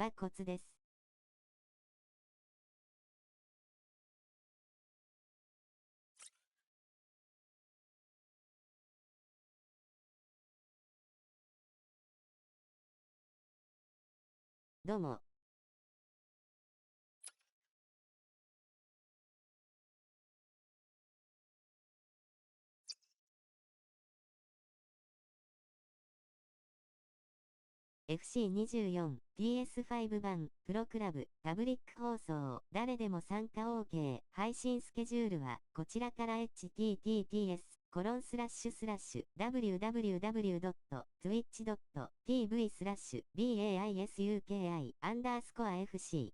はコツです。どうも。FC24、PS5 版、プロクラブ、パブリック放送、誰でも参加 OK、配信スケジュールは、こちらから https://www.twitch.tv/BAISUKI_FC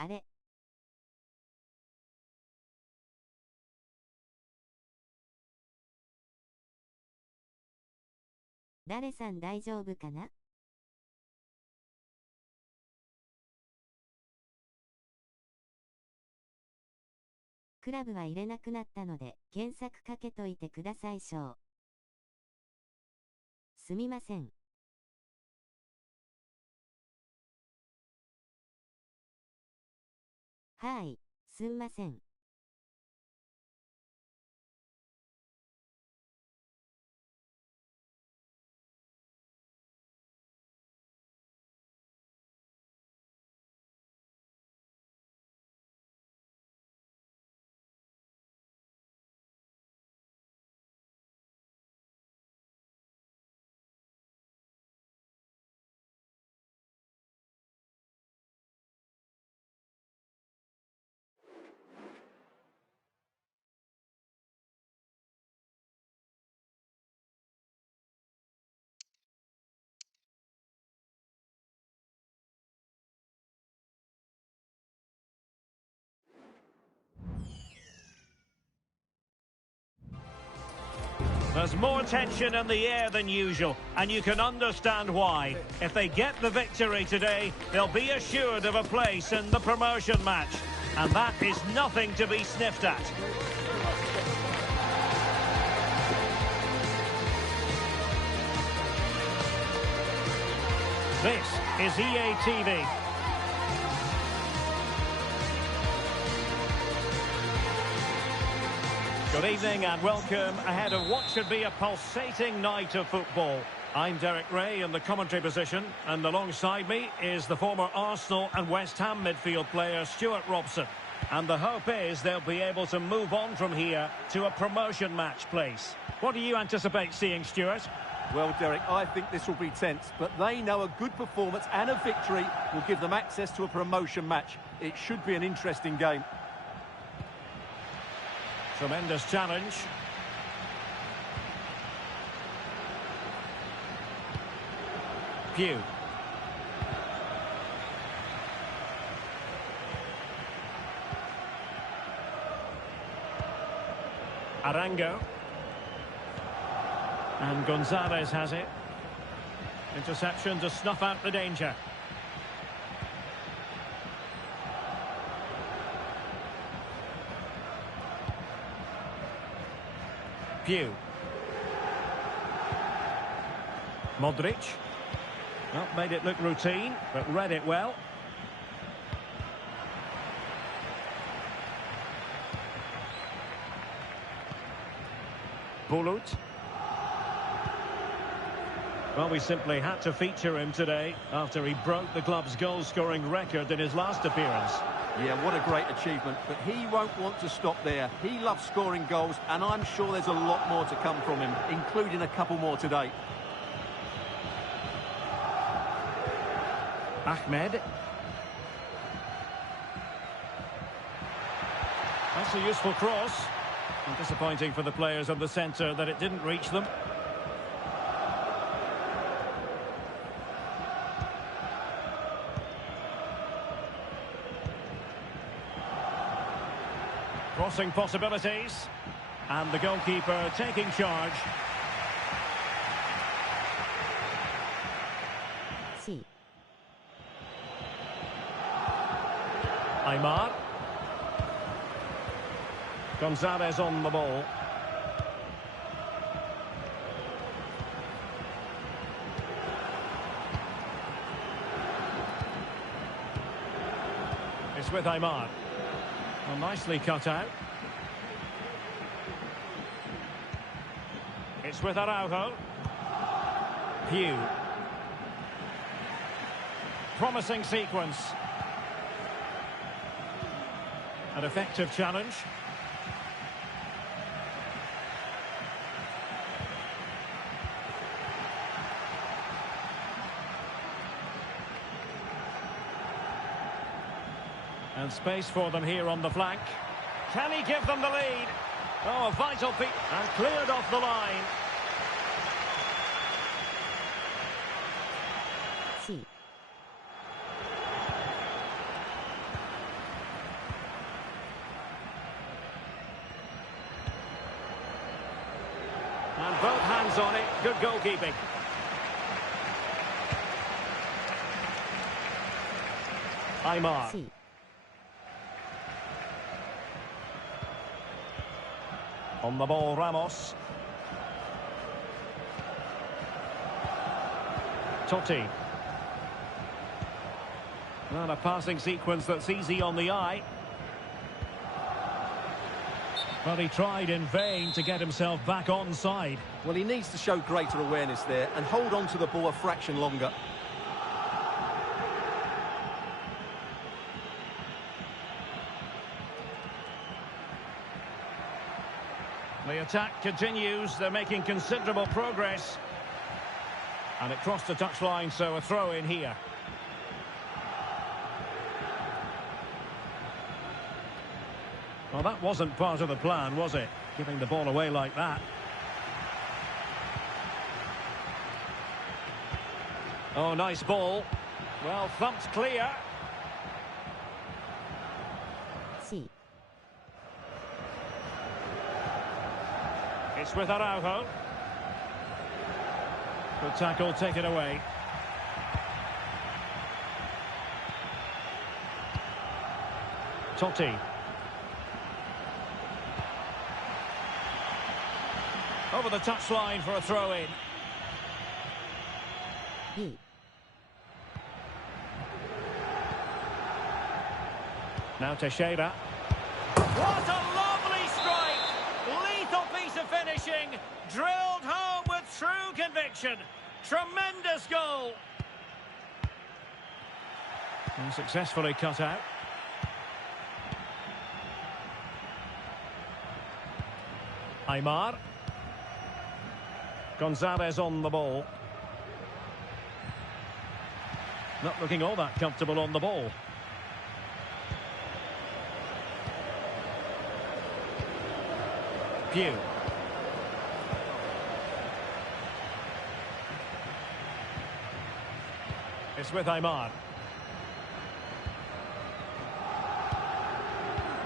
あれ。誰さん大丈夫かな？クラブは入れなくなったので、検索かけといてくださいしょう。すみません。はい、すんません。There's more tension in the air than usual, and you can understand why. If they get the victory today, they'll be assured of a place in the promotion match. And that is nothing to be sniffed at. This is EA TV. Good evening and welcome ahead of what should be a pulsating night of football. I'm Derek Ray in the commentary position, and alongside me is the former Arsenal and West Ham midfield player Stuart Robson. And the hope is they'll be able to move on from here to a promotion match place. What do you anticipate seeing, Stuart? Well, Derek, I think this will be tense, but they know a good performance and a victory will give them access to a promotion match. It should be an interesting game. Tremendous challenge. Pugh. Arango. And Gonzalez has it. Interception to snuff out the danger. Pugh. Modric. Well, made it look routine, but read it well. Bulut. Well, we simply had to feature him today after he broke the club's goal-scoring record in his last appearance. Yeah, what a great achievement, but he won't want to stop there. He loves scoring goals, and I'm sure there's a lot more to come from him, including a couple more today. Ahmed. That's a useful cross. And disappointing for the players of the centre that it didn't reach them. Crossing possibilities. And the goalkeeper taking charge. C. Aymar. Gonzalez on the ball. It's with Aymar. Well, nicely cut out. It's with Araujo. Pugh. Promising sequence. An effective challenge. And space for them here on the flank. Can he give them the lead? Oh, a vital piece. And cleared off the line. C. And both hands on it. Good goalkeeping. Aymar. C. On the ball, Ramos. Totti. Not a passing sequence that's easy on the eye. But he tried in vain to get himself back onside. Well, he needs to show greater awareness there and hold on to the ball a fraction longer. The attack continues. They're making considerable progress. And it crossed the touchline, so a throw in here. Well, that wasn't part of the plan, was it? Giving the ball away like that. Oh, nice ball. Well, thumped clear. C. It's with Araujo. Good tackle, take it away. Totti. Over the touchline for a throw-in. B. Now Teixeira. What a lovely strike! Lethal piece of finishing. Drilled home with true conviction. Tremendous goal. And successfully cut out. Aymar. Gonzalez on the ball. Not looking all that comfortable on the ball. Pugh. It's with Aymar.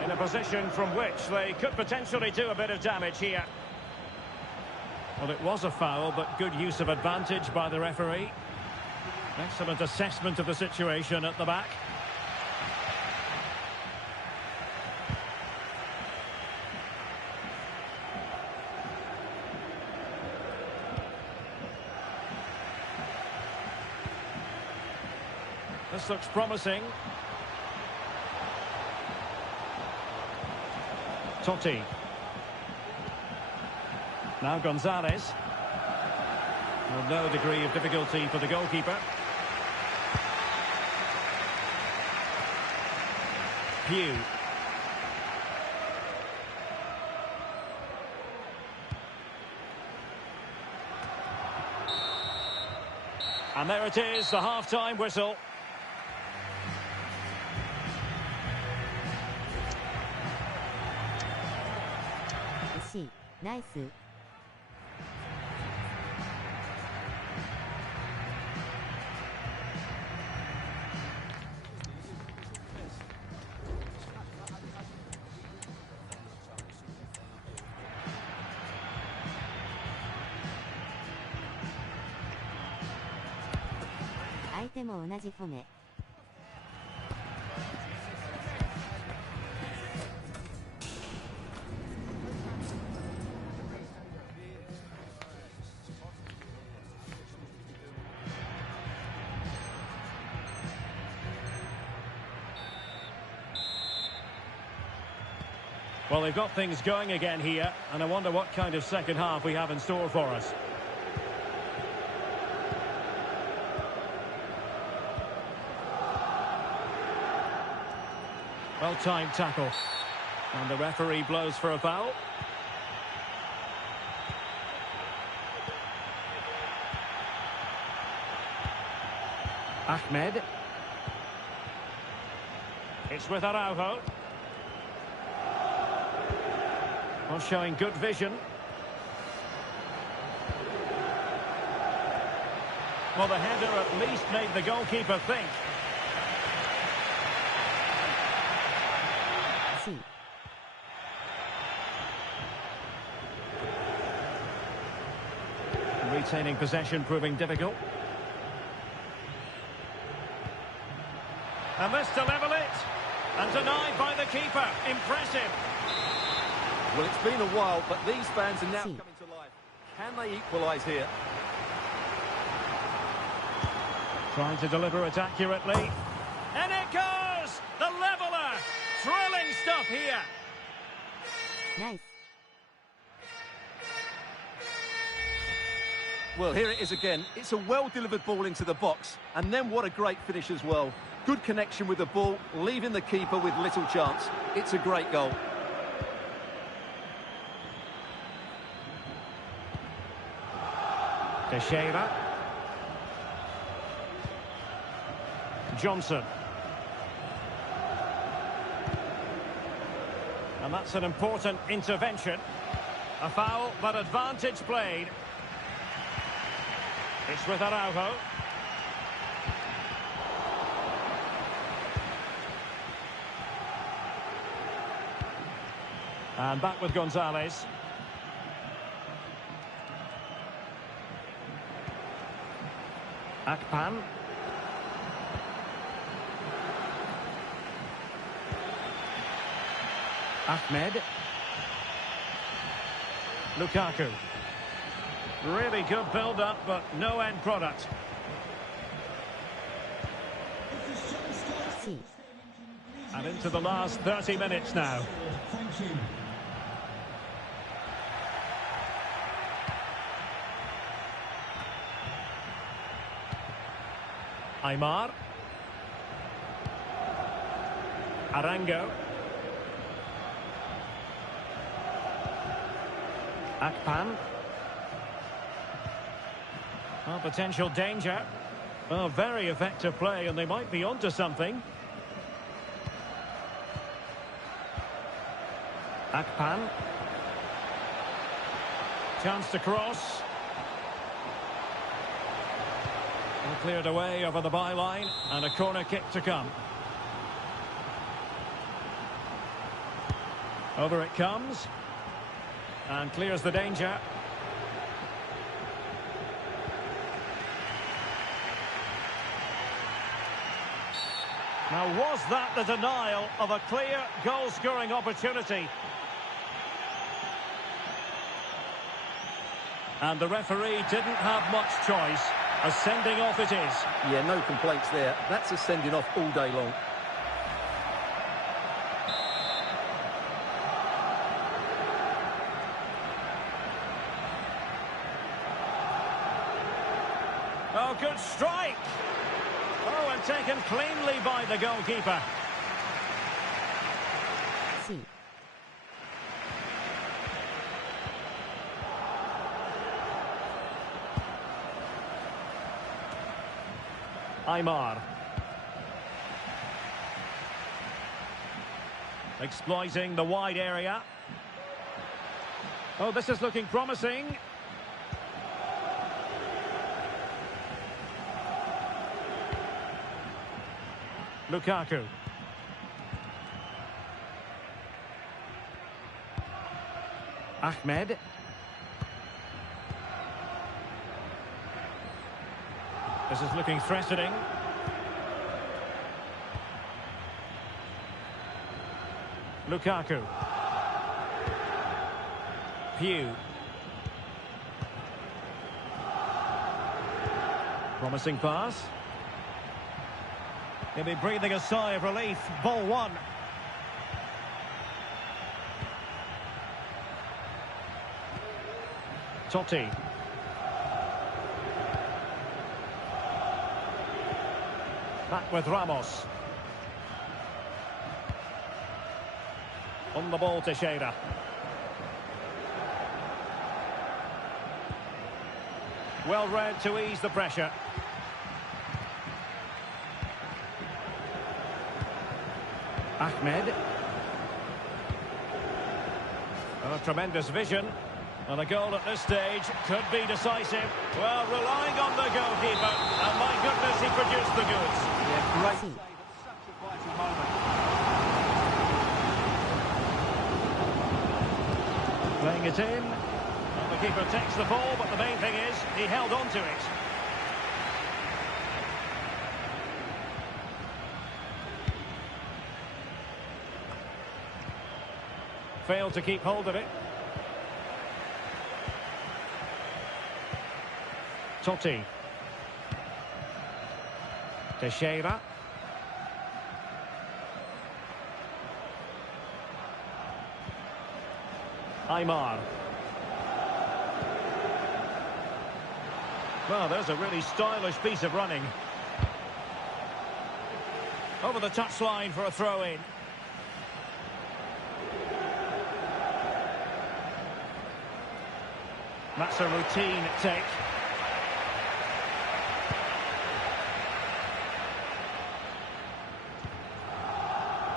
In a position from which they could potentially do a bit of damage here. Well, it was a foul, but good use of advantage by the referee. Excellent assessment of the situation at the back. this looks promising. Totti. Now Gonzalez. Well, no degree of difficulty for the goalkeeper. Pugh. And there it is, the half-time whistle. Nice. Well, they've got things going again here, and I wonder what kind of second half we have in store for us. Well-timed tackle. And the referee blows for a foul. Ahmed. It's with Araujo. Well, showing good vision. Well, the header at least made the goalkeeper think. Retaining possession proving difficult. And this to level it. And denied by the keeper. Impressive. Well, it's been a while, but these fans are now coming to life. Can they equalise here? Trying to deliver it accurately. And it goes! The leveller! Thrilling stuff here. Nice. Well, here it is again. It's a well-delivered ball into the box. And then what a great finish as well. Good connection with the ball, leaving the keeper with little chance. It's a great goal. Teixeira. Johnson. And that's an important intervention. A foul, but advantage played. It's with Araujo. And back with Gonzalez. Akpan. Ahmed. Lukaku. Really good build-up, but no end product. And into the last 30 minutes now. Thank you. Aymar. Arango. Akpan. Oh, potential danger. Oh, very effective play, and they might be onto something. Akpan. Chance to cross. And cleared away over the byline, and a corner kick to come. Over it comes. And clears the danger. Now, was that the denial of a clear goal-scoring opportunity? And the referee didn't have much choice. A sending off it is. Yeah, no complaints there. That's a sending off all day long. Oh, good strike. Oh, and taken cleanly by the goalkeeper. C. Aymar. Exploiting the wide area. Oh, this is looking promising. Lukaku. Ahmed. This is looking threatening. Lukaku. Pew. Promising pass. He'll be breathing a sigh of relief. Ball one. Totti. Back with Ramos. On the ball, Teixeira. Well read to ease the pressure. Ahmed. Oh, tremendous vision. And a goal at this stage could be decisive. Well, relying on the goalkeeper. And my goodness, he produced the goods. Yeah, great save at such a vital moment. Playing it in. Well, the keeper takes the ball, but the main thing is he held on to it. Failed to keep hold of it. Totti. Teixeira. Aymar. Well, there's a really stylish piece of running. Over the touchline for a throw-in. That's a routine take.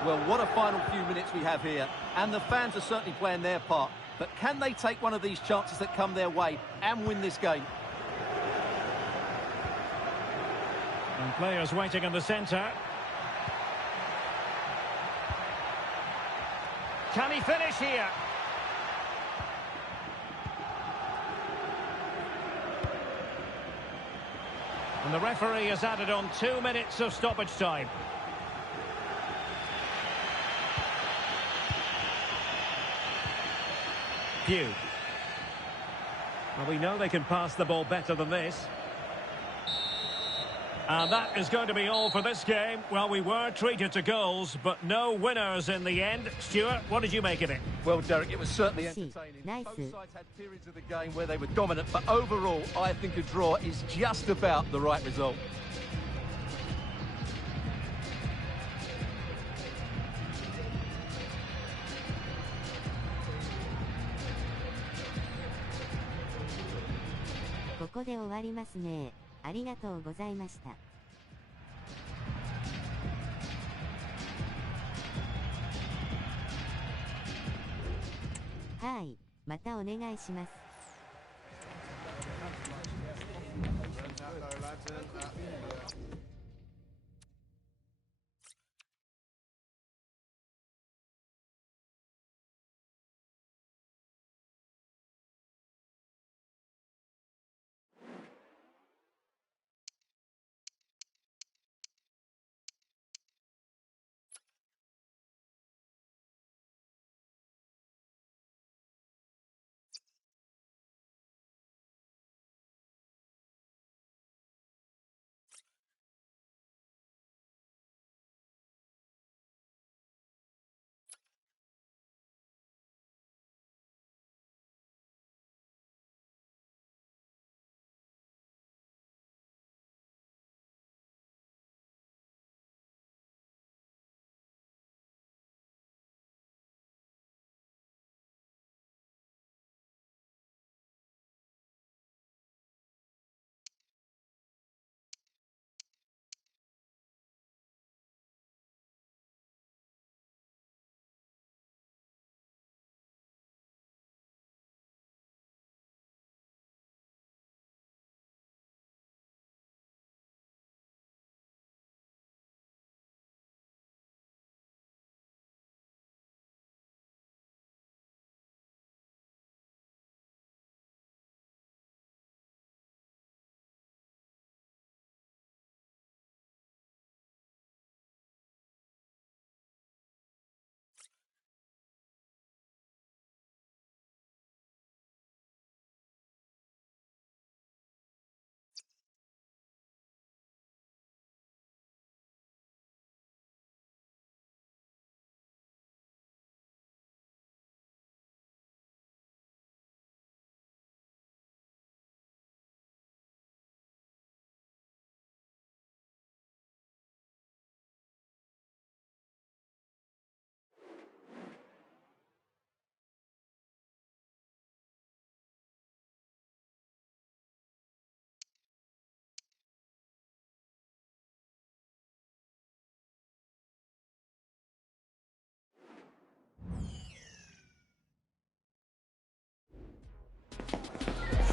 Well, what a final few minutes we have here. And the fans are certainly playing their part. But can they take one of these chances that come their way and win this game? And players waiting in the centre. Can he finish here? And the referee has added on 2 minutes of stoppage time. Pew. Well, we know they can pass the ball better than this. And that is going to be all for this game. Well, we were treated to goals, but no winners in the end. Stuart, what did you make of it? Well, Derek, it was certainly entertaining. Nice. Both sides had periods of the game where they were dominant, but overall, I think a draw is just about the right result. "ここで終わりますね。ありがとうございました。はい、またお願いします。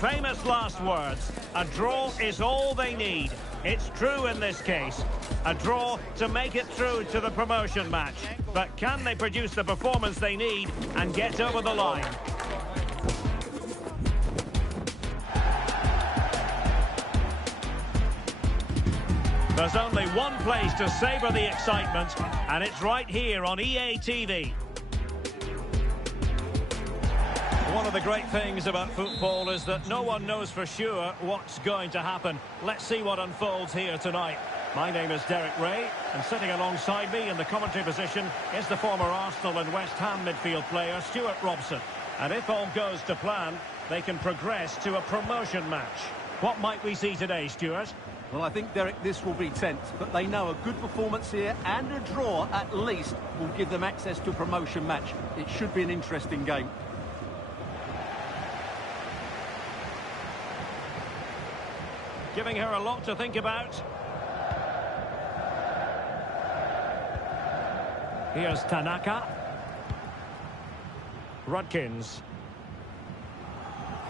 Famous last words. A draw is all they need. It's true in this case. A draw to make it through to the promotion match. But can they produce the performance they need and get over the line? There's only one place to savour the excitement, and it's right here on EA TV. One of the great things about football is that no one knows for sure what's going to happen. Let's see what unfolds here tonight. My name is Derek Ray, and sitting alongside me in the commentary position is the former Arsenal and West Ham midfield player Stuart Robson. And if all goes to plan, they can progress to a promotion match. What might we see today, Stuart? Well, I think, Derek, this will be tense, but they know a good performance here and a draw, at least, will give them access to a promotion match. It should be an interesting game. Giving her a lot to think about. Here's Tanaka. Rudkins.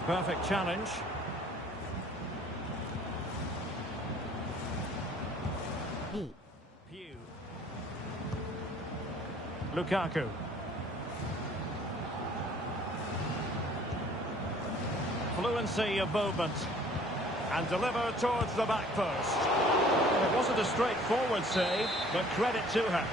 Perfect challenge. Pew. Lukaku. Fluency of movement. And deliver towards the back post. It wasn't a straightforward save, but credit to her.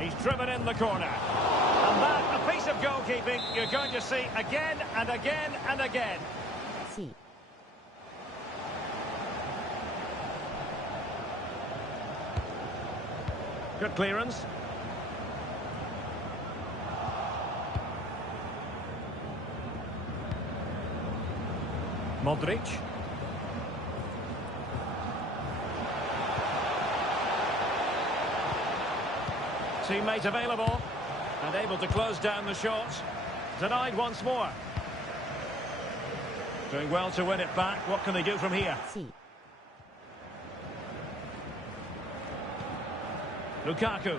He's driven in the corner. And that, a piece of goalkeeping you're going to see again and again and again. Good clearance. Modric. Teammate available and able to close down the shot. Denied once more. Doing well to win it back. What can they do from here? Lukaku.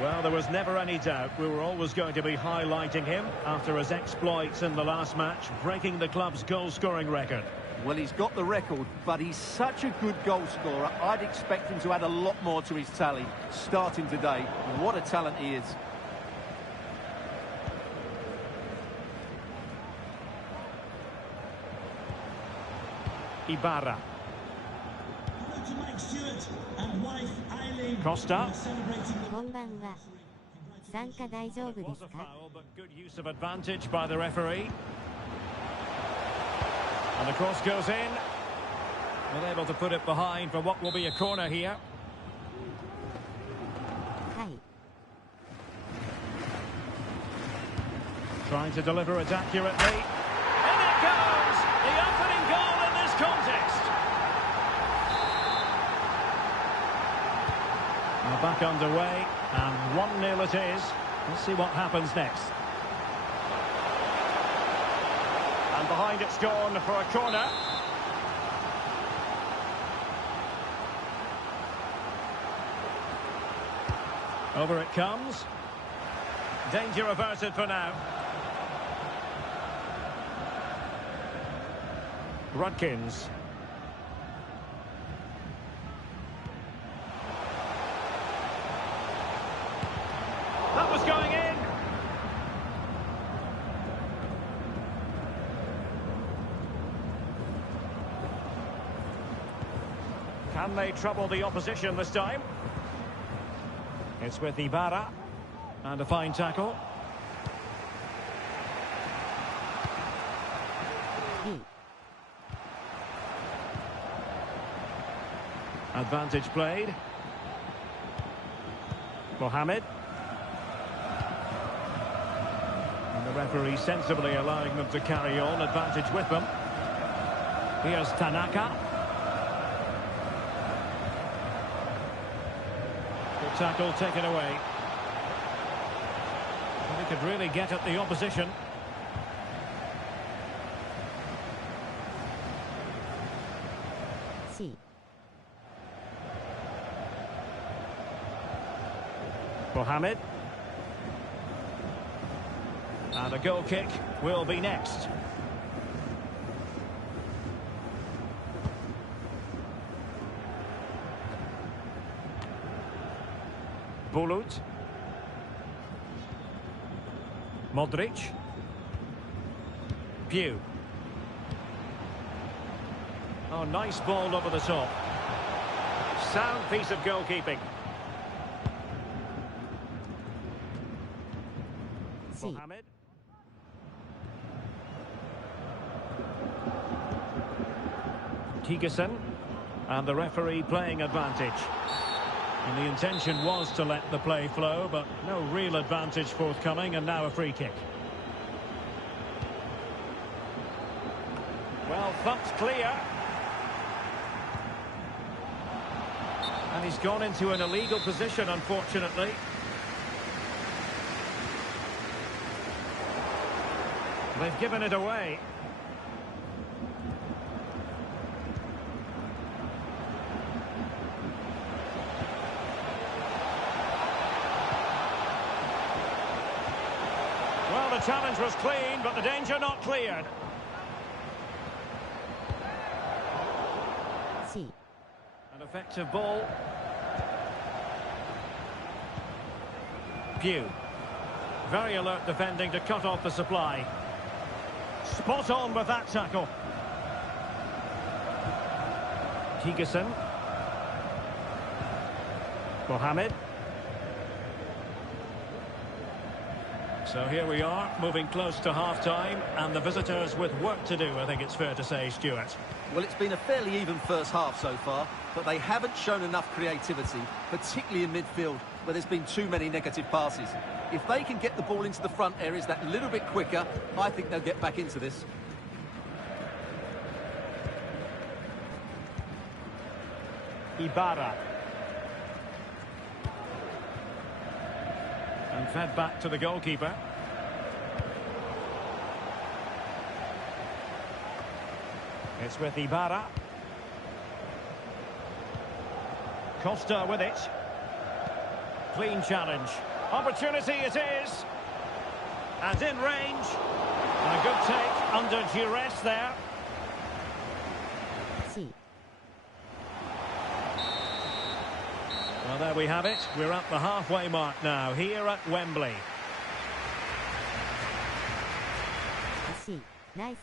Well, there was never any doubt. We were always going to be highlighting him after his exploits in the last match, breaking the club's goal-scoring record. Well, he's got the record, but he's such a good goal scorer. I'd expect him to add a lot more to his tally. Starting today, what a talent he is. Ibarra. Costa. But good use of advantage by the referee. And the cross goes in. Unable to put it behind for what will be a corner here. Trying to deliver it accurately. In it goes! The opening goal in this contest. Now back underway, and 1-0 it is. Let's see what happens next. And behind it's gone for a corner. Over it comes. Danger averted for now. Rudkins. That was going in. Can they trouble the opposition this time? It's with Ibarra. And a fine tackle. Advantage played. Mohamed. And the referee sensibly allowing them to carry on. Advantage with them. Here's Tanaka. Good tackle taken away. And he could really get at the opposition. Mohamed. And a goal kick will be next. Bulut. Modric. Pew. Oh, nice ball over the top. Sound piece of goalkeeping. Mohamed. Tigerson. And the referee playing advantage. And the intention was to let the play flow, but no real advantage forthcoming, and now a free kick. Well, thumped clear. And he's gone into an illegal position, unfortunately. They've given it away. Well, the challenge was clean, but the danger not cleared. C. An effective ball. Pew. Very alert defending to cut off the supply. Spot on with that tackle. Tigerson. Mohamed. So here we are, moving close to half-time, and the visitors with work to do, I think it's fair to say, Stuart. Well, it's been a fairly even first half so far, but they haven't shown enough creativity, particularly in midfield, where there's been too many negative passes. If they can get the ball into the front areas that little bit quicker, I think they'll get back into this. Ibarra. And fed back to the goalkeeper. It's with Ibarra. Costa with it. Clean challenge. Opportunity it is. And in range. And a good take under duress there. C. Well, there we have it. We're at the halfway mark now, here at Wembley. C. Nice.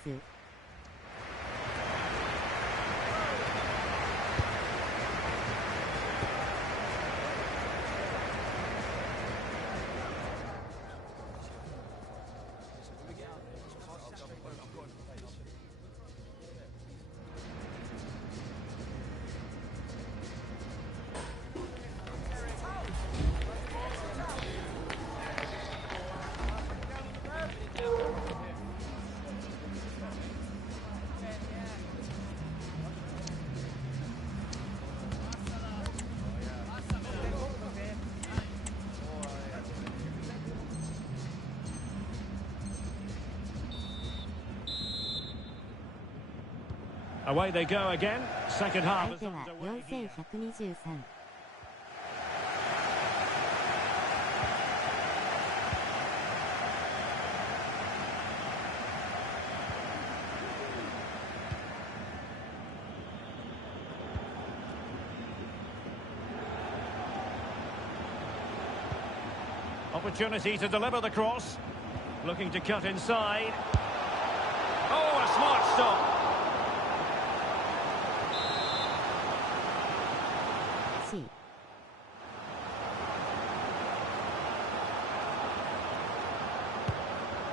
Away they go again. Second half 相 is 手は underway here. 4123。Opportunity to deliver the cross. Looking to cut inside. Oh, a smart stop. C.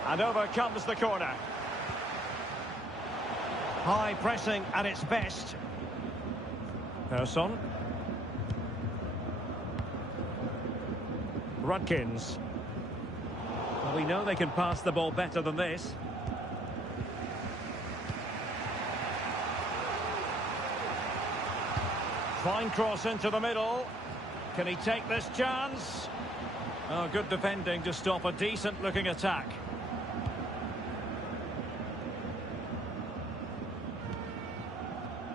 And over comes the corner. High pressing at its best. Persson. Rudkins. Well, we know they can pass the ball better than this. Fine cross into the middle. Can he take this chance? Oh, good defending to stop a decent-looking attack.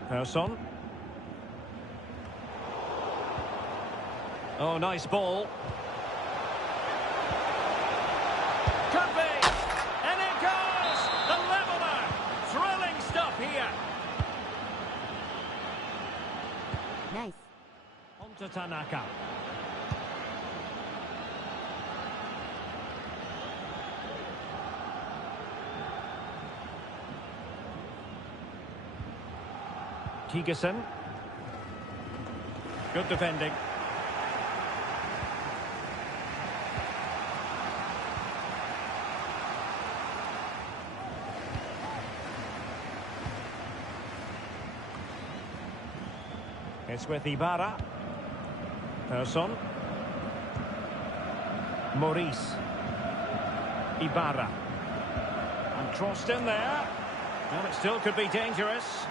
Persson. Oh, nice ball. Could be. And it goes! The leveller! Thrilling stuff here. Nice. On to Tanaka. Tigerson. Good defending. It's with Ibarra. Persson. Maurice. Ibarra. And crossed in there. Well, it still could be dangerous.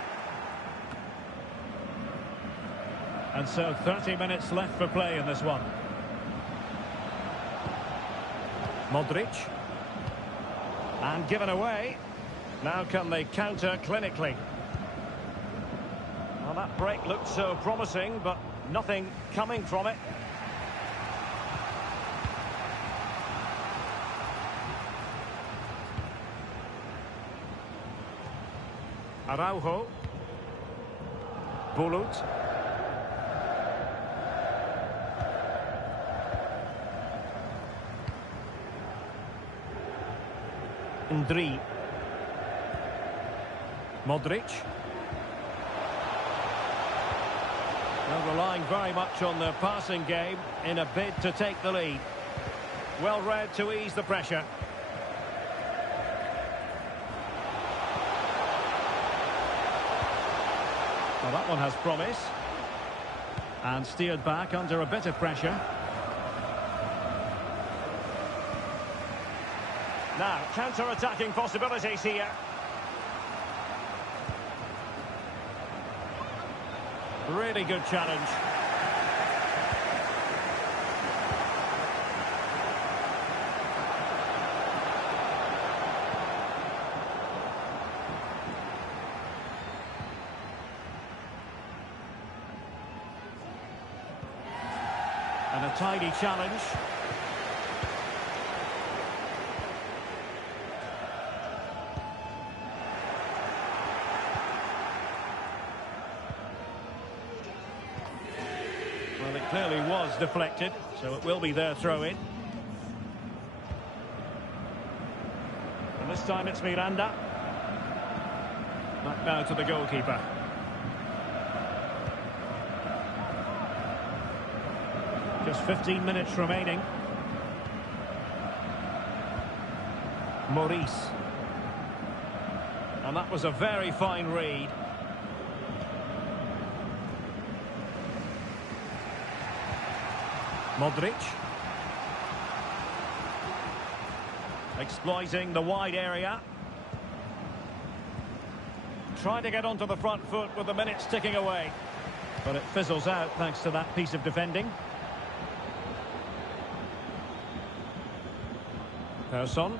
And so 30 minutes left for play in this one. Modric. And given away. Now can they counter clinically? Well, that break looked so promising, but nothing coming from it. Araujo. Bulut. Ndri. Modric. Well, relying very much on their passing game in a bid to take the lead. Well read to ease the pressure. Well, that one has promise. And steered back under a bit of pressure. Now, counter-attacking possibilities here. Really good challenge. And a tidy challenge. Well, it clearly was deflected, so it will be their throw-in. And this time it's Miranda. Back now to the goalkeeper. Just 15 minutes remaining. Maurice. And that was a very fine read. Modric. Exploiting the wide area. Trying to get onto the front foot with the minutes ticking away. But it fizzles out thanks to that piece of defending. Persson.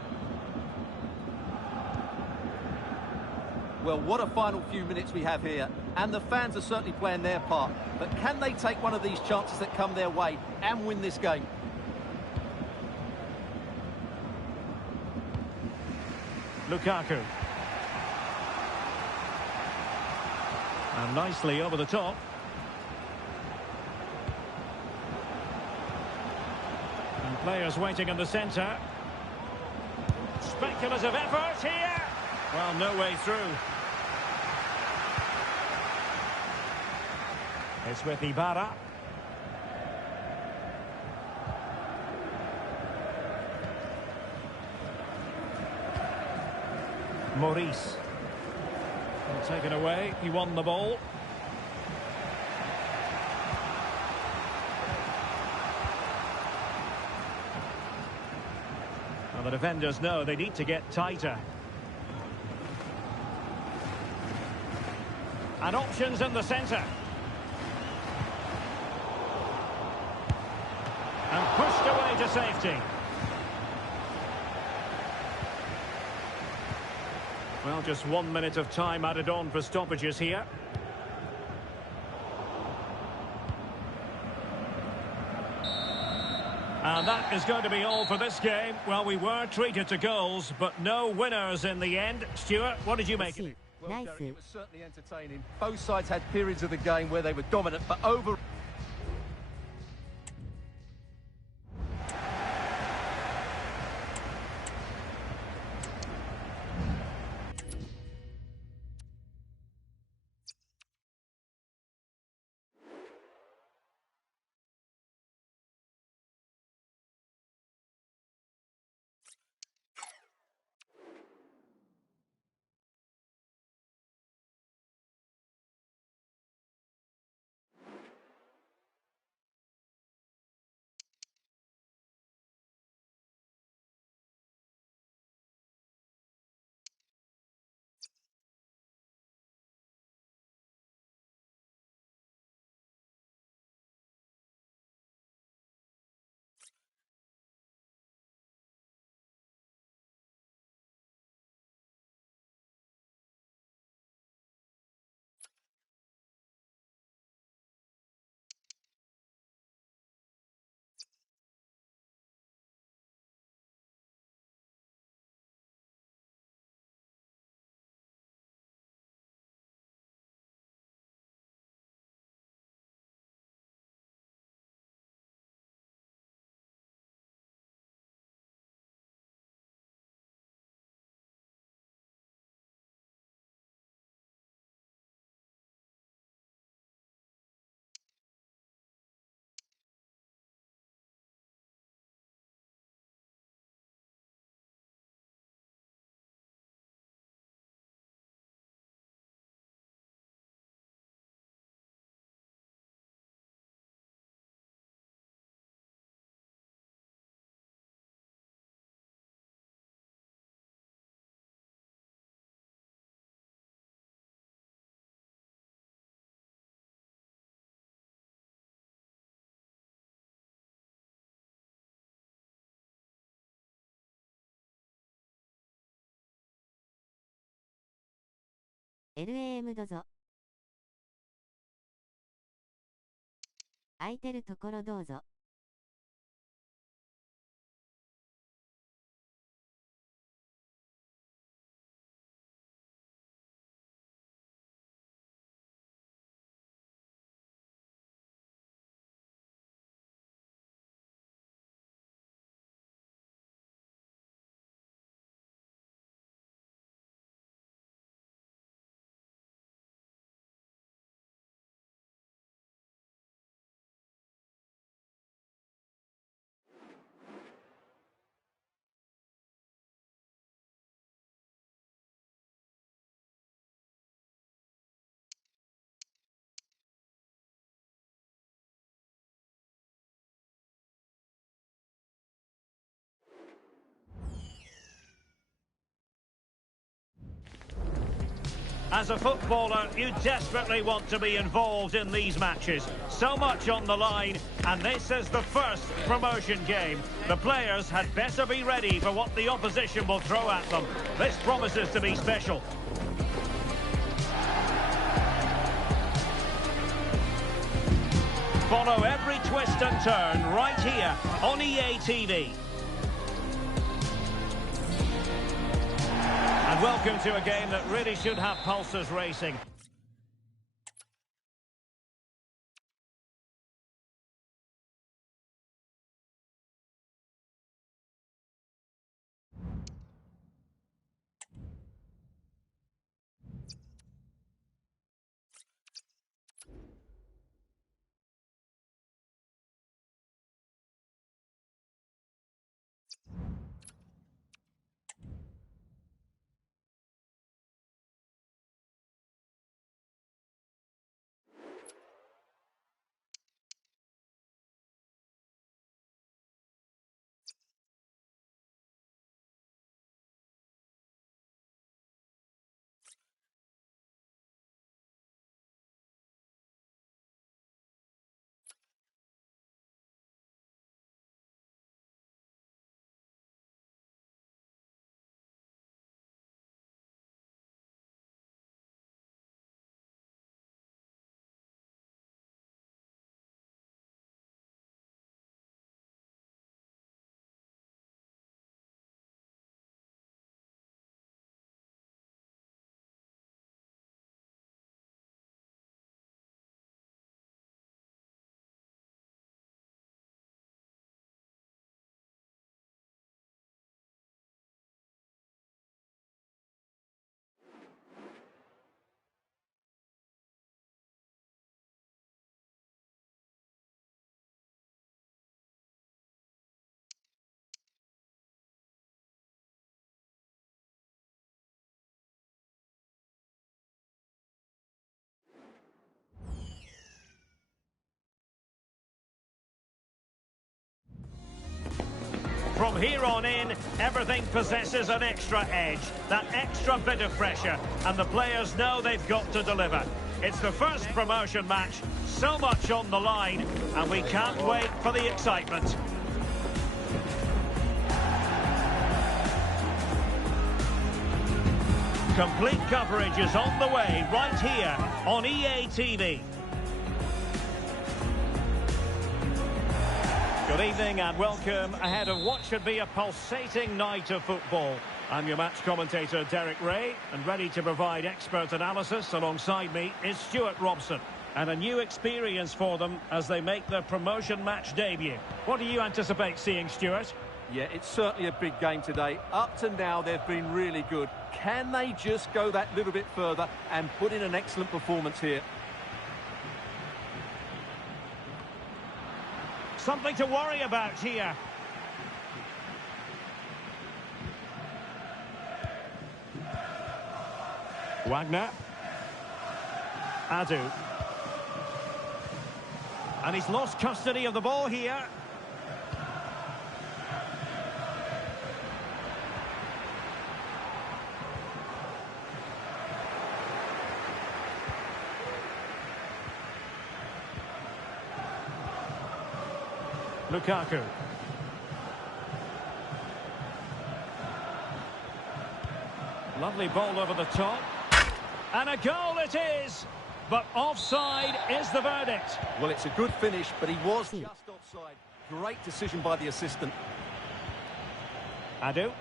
Well, what a final few minutes we have here. And the fans are certainly playing their part. But can they take one of these chances that come their way and win this game? Lukaku. And nicely over the top. And players waiting in the centre. Speculative effort here. Well, no way through. It's with Ibarra. Maurice. Well, taken away. He won the ball. Well, the defenders know they need to get tighter. And options in the centre. And pushed away to safety. Well, just 1 minute of time added on for stoppages here. And that is going to be all for this game. Well, we were treated to goals, but no winners in the end. Stuart, what did you make of it? Well, Nice. Derek, it was certainly entertaining. Both sides had periods of the game where they were dominant, but over... LAM どうぞ。空いてるところどうぞ。As a footballer, you desperately want to be involved in these matches. So much on the line, and this is the first promotion game. The players had better be ready for what the opposition will throw at them. This promises to be special. Follow every twist and turn right here on EA TV. And welcome to a game that really should have pulses racing. From here on in, everything possesses an extra edge, that extra bit of pressure, and the players know they've got to deliver. It's the first promotion match, so much on the line, and we can't wait for the excitement. Complete coverage is on the way right here on EA TV. Good evening and welcome ahead of what should be a pulsating night of football. I'm your match commentator Derek Ray, and ready to provide expert analysis alongside me is Stuart Robson. And a new experience for them as they make their promotion match debut. What do you anticipate seeing, Stuart? Yeah, it's certainly a big game today. Up to now, they've been really good. Can they just go that little bit further and put in an excellent performance here? Something to worry about here. Wagner. Adu. And he's lost custody of the ball here. Lukaku. Lovely ball over the top. And a goal it is! But offside is the verdict. Well, it's a good finish, but he was just offside. Great decision by the assistant. Adu.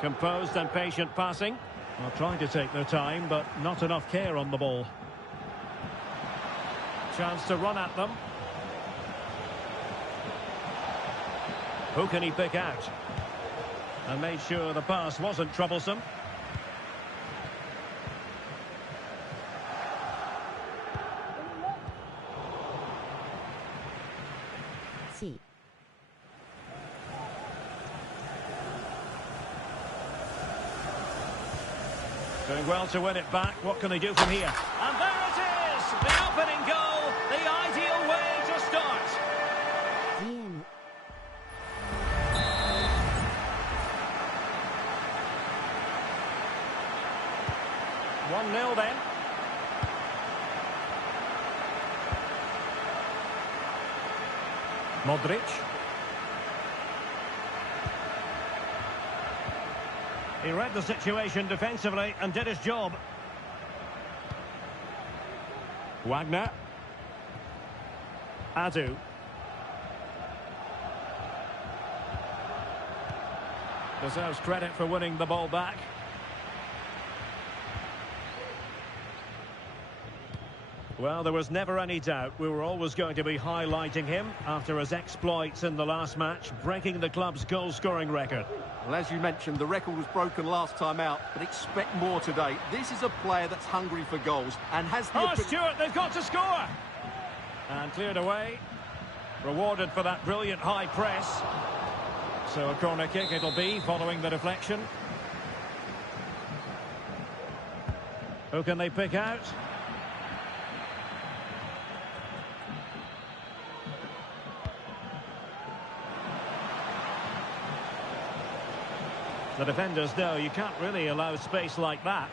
Composed and patient passing. Well, trying to take their time, but not enough care on the ball. Chance to run at them. Who can he pick out? And made sure the pass wasn't troublesome. C. Doing well to win it back. What can they do from here? And there it is! The opening goal! The ideal way to start! GM. 1-0 then. Modric. He read the situation defensively and did his job. Wagner. Adu. Deserves credit for winning the ball back. Well, there was never any doubt. We were always going to be highlighting him after his exploits in the last match, breaking the club's goal-scoring record. Well, as you mentioned, the record was broken last time out, but expect more today. This is a player that's hungry for goals and has the ability... Stuart, they've got to score! And cleared away. Rewarded for that brilliant high press. So a corner kick it'll be, following the deflection. Who can they pick out? The defenders know you can't really allow space like that.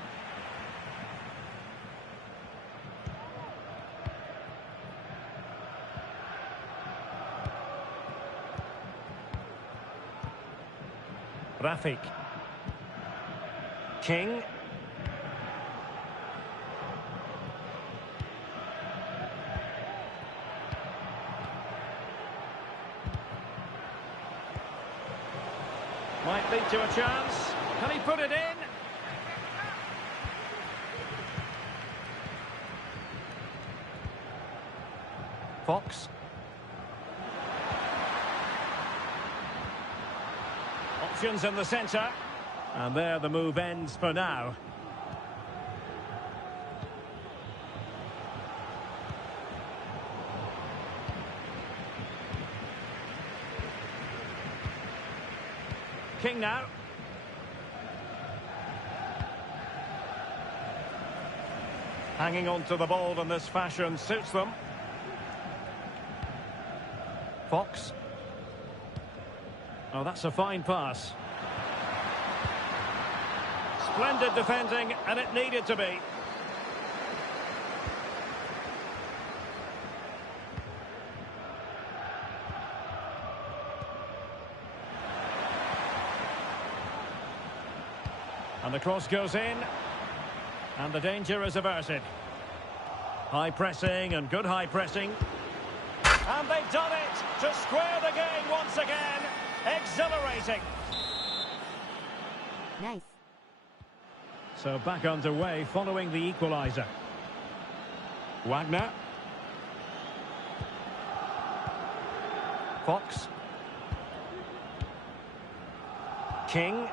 Rafik. King. Might lead to a chance. Can he put it in? Fox. Options in the centre. And there the move ends for now. King now. Hanging on to the ball in this fashion suits them. Fox. Oh, that's a fine pass. Splendid defending, and it needed to be. And the cross goes in, and the danger is averted. High pressing and good high pressing. And they've done it to square the game once again. Exhilarating. Nice. So back underway following the equaliser. Wagner. Fox. King.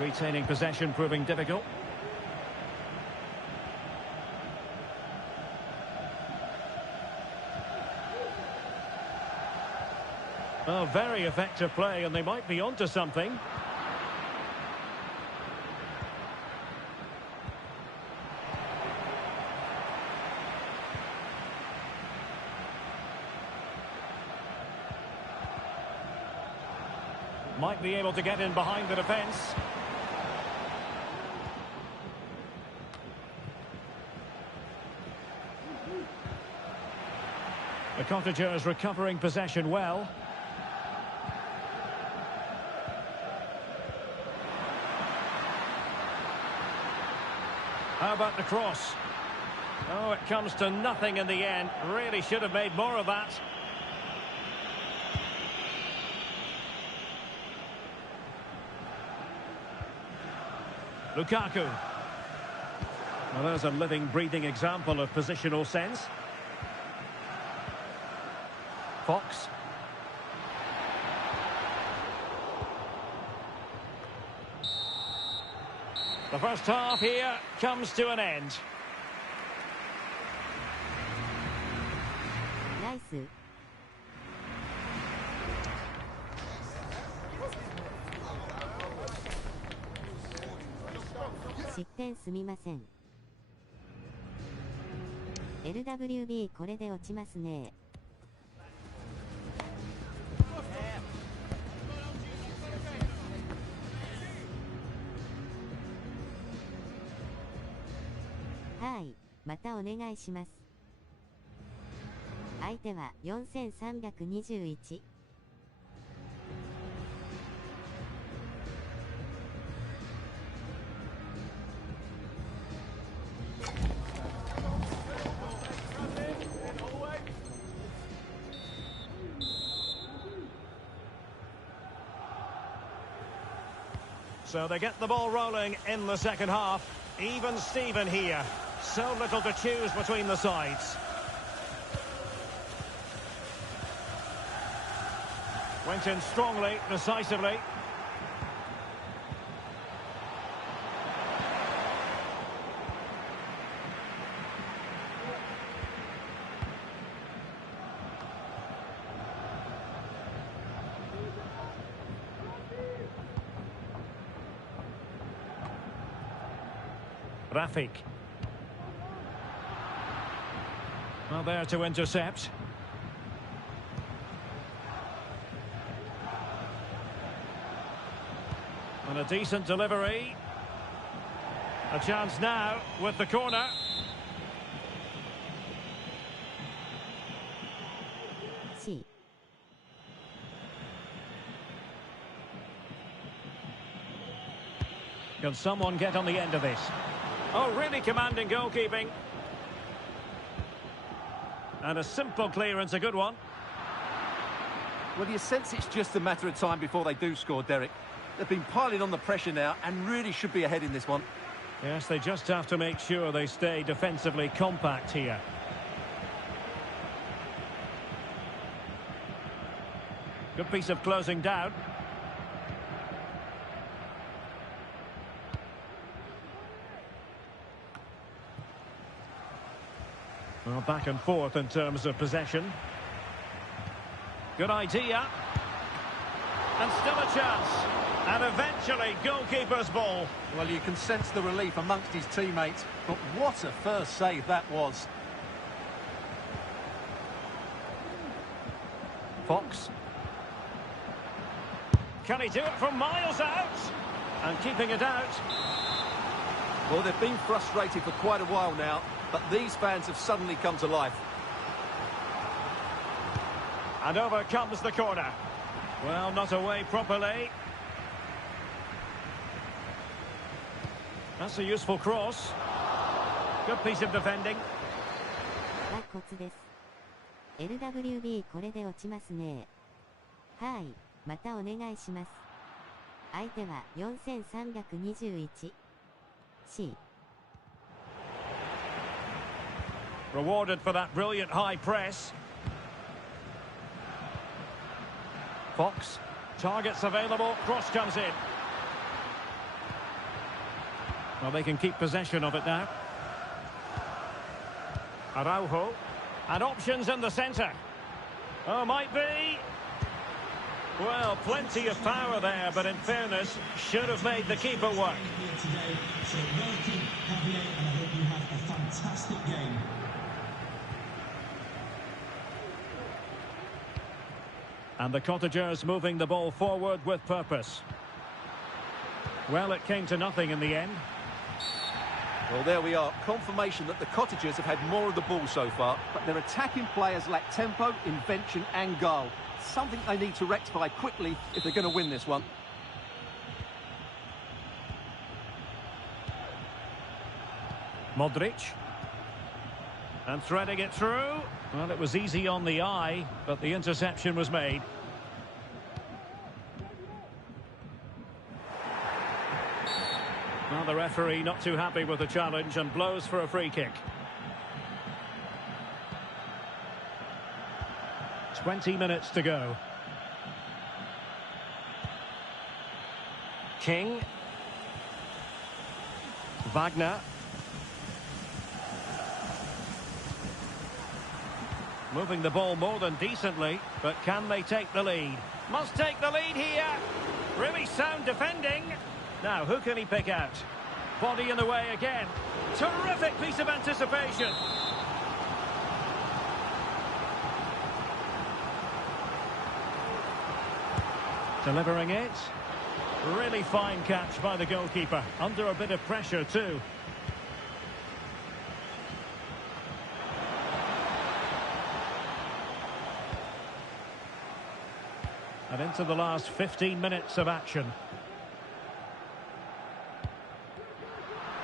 Retaining possession proving difficult. Oh, very effective play, and they might be onto something. Might be able to get in behind the defence. The Cottagers recovering possession well. How about the cross? Oh, it comes to nothing in the end. Really should have made more of that. Lukaku. Well, there's a living, breathing example of positional sense. Fox. The first half here comes to an end. Nice. 失点すみません。LWB これで落ちますね。はい、またお願いします。相手は4321。So they get the ball rolling in the second half. Even Steven here. So little to choose between the sides. Went in strongly, decisively. Rafik. Well, there to intercept. And a decent delivery. A chance now with the corner. C. Can someone get on the end of this? Oh, really commanding goalkeeping. And a simple clearance, a good one. Well, you sense it's just a matter of time before they do score, Derek. They've been piling on the pressure now and really should be ahead in this one. Yes, they just have to make sure they stay defensively compact here. Good piece of closing down. Well, back and forth in terms of possession. Good idea. And still a chance. And eventually, goalkeeper's ball. Well, you can sense the relief amongst his teammates, but what a first save that was. Fox. Can he do it from miles out? And keeping it out. Well, they've been frustrated for quite a while now, but these fans have suddenly come to life. And over comes the corner. Well, not away properly. That's a useful cross. Good piece of defending. がコツです。LWB これで落ちますね。はい、またお願いします。相手は4321。C. Rewarded for that brilliant high press. Fox. Targets available. Cross comes in. Well, they can keep possession of it now. Araujo. And options in the centre. Oh, might be. Well, plenty of power there, but in fairness, should have made the keeper work. So welcome, Javier, and I hope you have a fantastic game. And the Cottagers moving the ball forward with purpose. Well, it came to nothing in the end. Well, there we are. Confirmation that the Cottagers have had more of the ball so far, but their attacking players lack tempo, invention and goal. Something they need to rectify quickly if they're going to win this one. Modric. And threading it through. Well, it was easy on the eye, but the interception was made. Well, the referee not too happy with the challenge and blows for a free kick. 20 minutes to go. King. Wagner. Moving the ball more than decently, but can they take the lead? Must take the lead here. Really sound defending. Now, who can he pick out? Body in the way again. Terrific piece of anticipation. Delivering it. Really fine catch by the goalkeeper. Under a bit of pressure too. And into the last 15 minutes of action.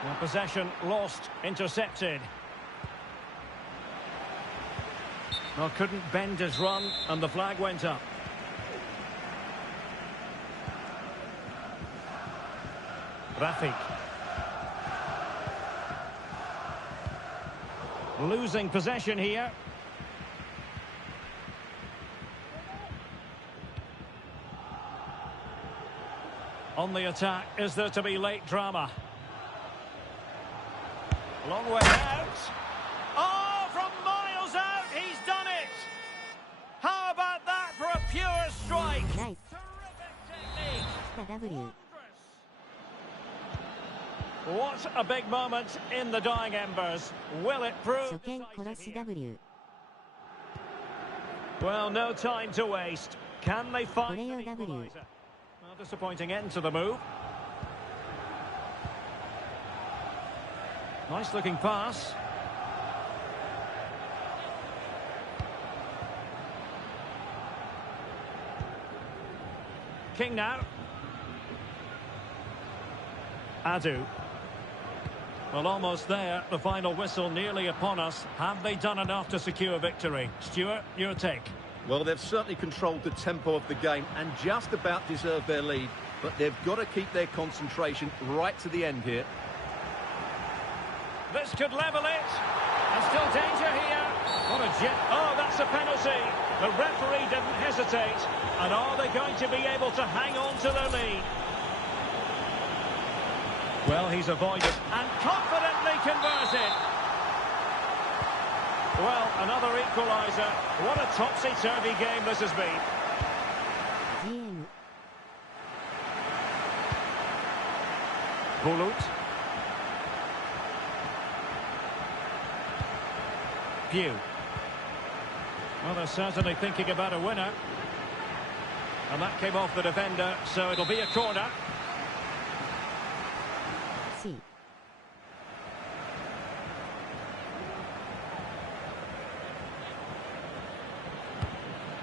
Well, possession lost, intercepted. Well, couldn't bend his run, and the flag went up. Rafik. Losing possession here. On the attack, is there to be late drama? Long way out. Oh, from miles out, he's done it! How about that for a pure strike? Nice. Terrific technique. W. What a big moment in the dying embers. Will it prove? 初見殺し W. Well, no time to waste. Can they find これよ an W. equaliser? Well, disappointing end to the move. Nice looking pass. King now. Adu. Well, almost there. The final whistle nearly upon us. Have they done enough to secure victory? Stuart, your take. Well, they've certainly controlled the tempo of the game and just about deserved their lead, but they've got to keep their concentration right to the end here. This could level it. And still danger here. What a jet. Oh, that's a penalty. The referee didn't hesitate. And are they going to be able to hang on to their lead? Well, he's avoided and confidently converted. Well, another equaliser. What a topsy-turvy game this has been. GM. Bulut. Pew. Well, they're certainly thinking about a winner. And that came off the defender, so it'll be a corner. C.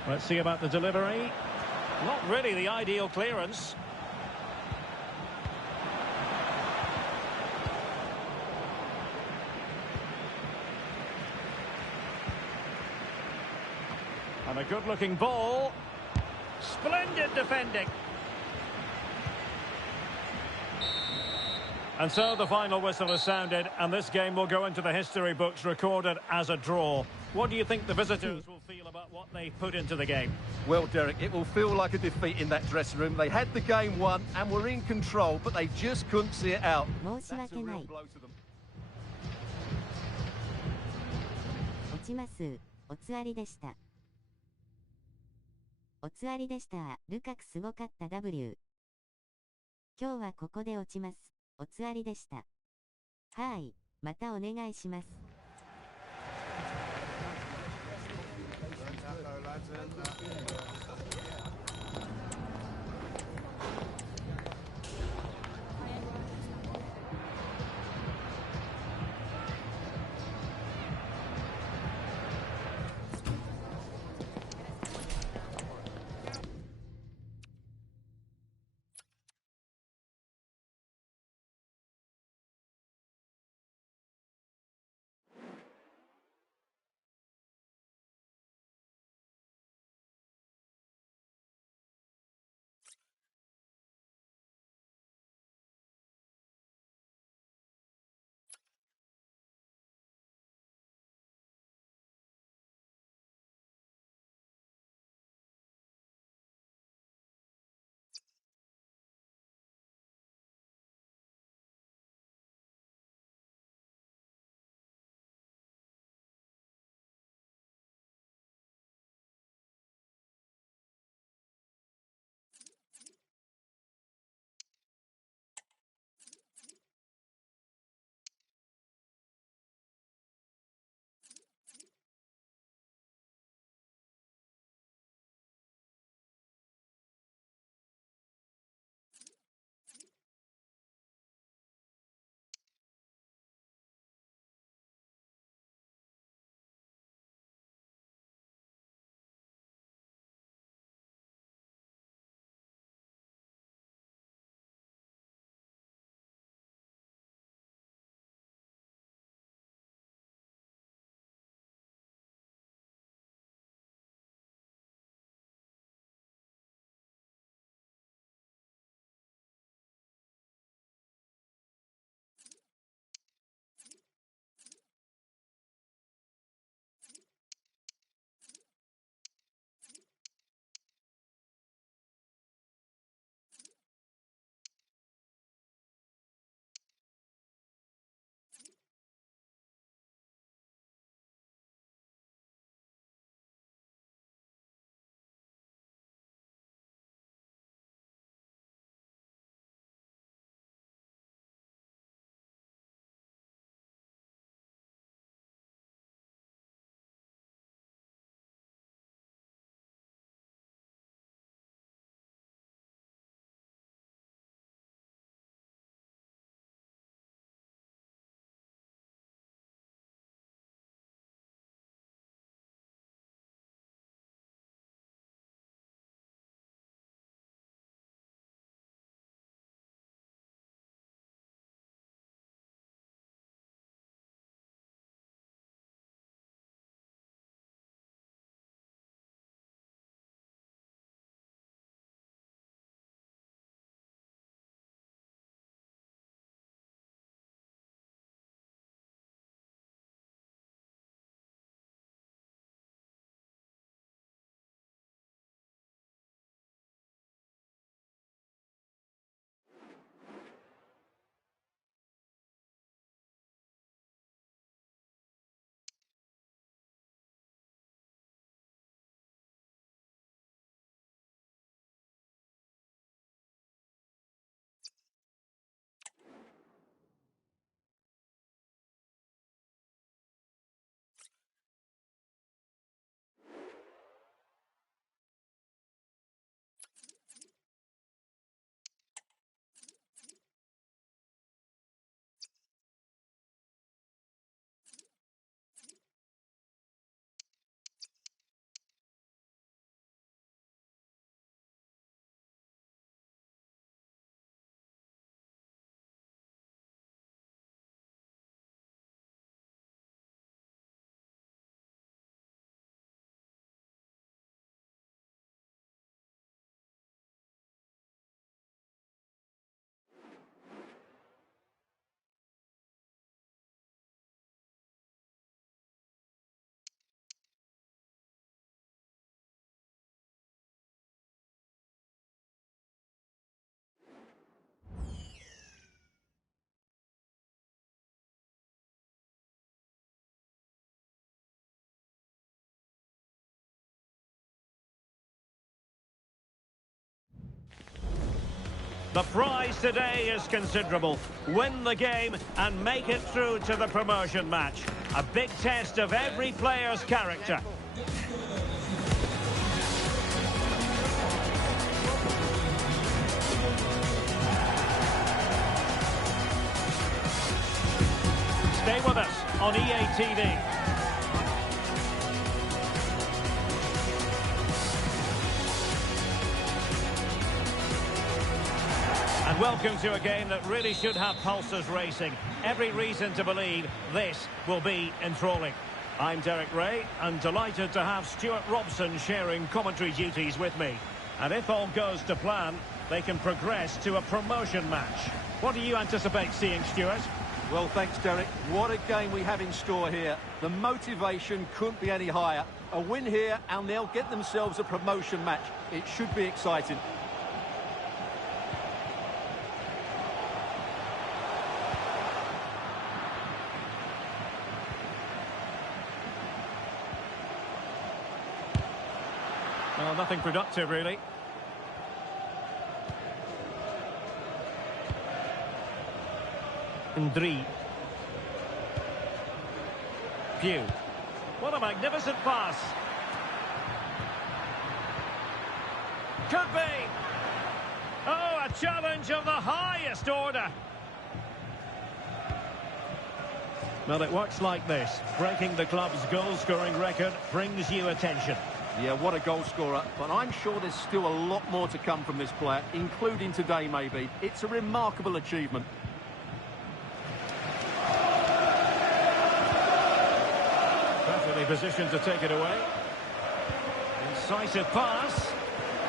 Let's see about the delivery. Not really the ideal clearance. And a good-looking ball. Splendid defending. And so the final whistle has sounded, and this game will go into the history books recorded as a draw. What do you think the visitors will feel about what they put into the game? Well, Derek, it will feel like a defeat in that dressing room. They had the game won and were in control, but they just couldn't see it out. 申し That's 訳 a な real い。 blow to them. 落ちます。おつわりでした。おつわりでした。ルカクすごかった W。今日はここで落ちます。おつわりでした。はい、またお願いします。The prize today is considerable. Win the game and make it through to the promotion match. A big test of every player's character. Stay with us on EA TV. And welcome to a game that really should have pulses racing. Every reason to believe this will be enthralling. I'm Derek Ray, and delighted to have Stuart Robson sharing commentary duties with me. And if all goes to plan, they can progress to a promotion match. What do you anticipate seeing, Stuart? Well, thanks, Derek. What a game we have in store here. The motivation couldn't be any higher. A win here, and they'll get themselves a promotion match. It should be exciting. Well, nothing productive, really. Ndri. Pugh. What a magnificent pass. Could be. Oh, a challenge of the highest order. Well, it works like this. Breaking the club's goal-scoring record brings you attention. Yeah, what a goal scorer. But I'm sure there's still a lot more to come from this player, including today, maybe. It's a remarkable achievement. Perfectly positioned to take it away. Incisive pass.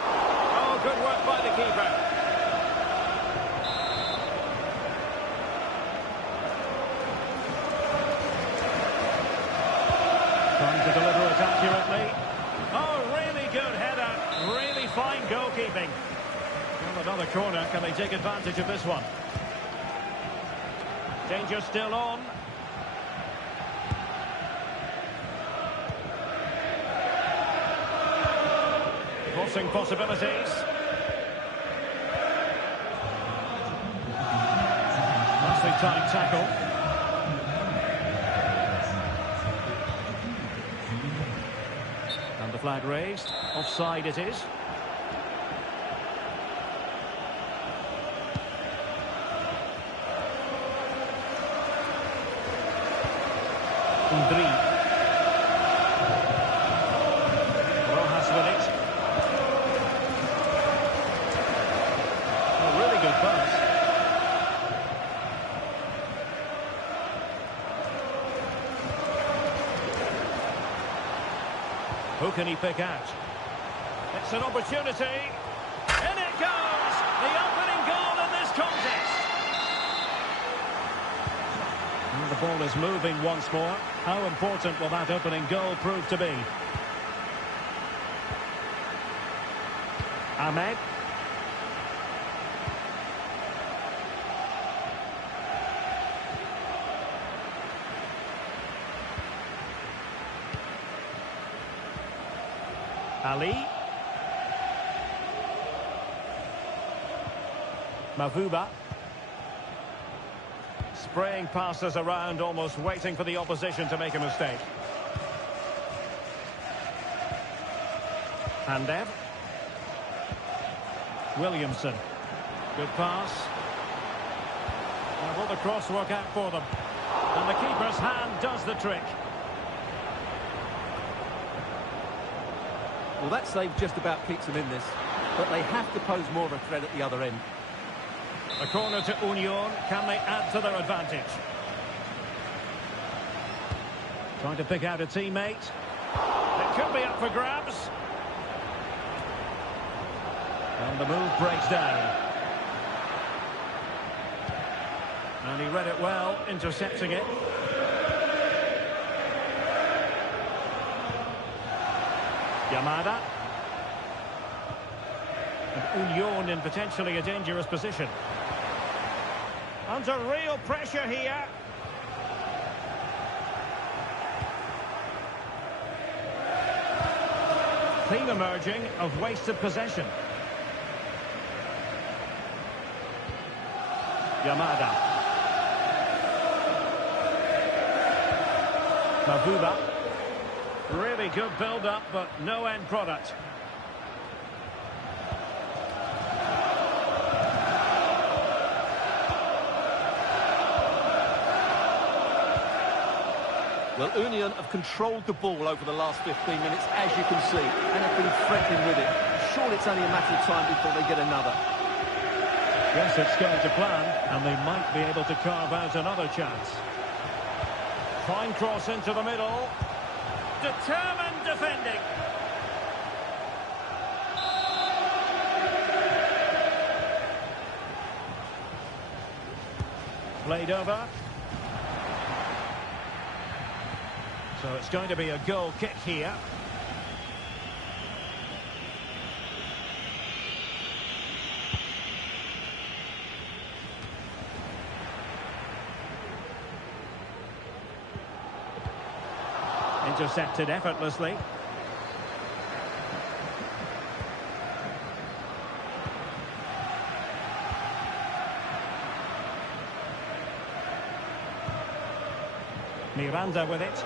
Oh, good work by the keeper. Trying to deliver it accurately. Oh, really good header. Really fine goalkeeping. Well, another corner. Can they take advantage of this one? Danger still on. Crossing possibilities. Nicely timed tackle. And the flag raised. Offside it is. Ndri. Rojas with it. A really good pass. Who can he pick out? It's an opportunity. In it goes! The opening goal in this contest. And the ball is moving once more. How important will that opening goal prove to be? Ahmed. Ali. Mavuba. Spraying passes around, almost waiting for the opposition to make a mistake. Pandev. Williamson. Good pass. And will the cross work out for them? And the keeper's hand does the trick. Well, that save just about keeps them in this, but they have to pose more of a threat at the other end. A corner to Union. Can they add to their advantage? Trying to pick out a teammate. It could be up for grabs. And the move breaks down. And he read it well, intercepting it. Yamada. And Union in potentially a dangerous position. Under real pressure here. Theme emerging of wasted possession. Yamada. Mavuba. Really good build-up, but no end product. Well, Union have controlled the ball over the last 15 minutes, as you can see, and have been threatening with it. Surely it's only a matter of time before they get another. Yes, it's going to plan, and they might be able to carve out another chance. Fine cross into the middle. Determined defending. Played over. So it's going to be a goal kick here. Intercepted effortlessly. Miranda with it.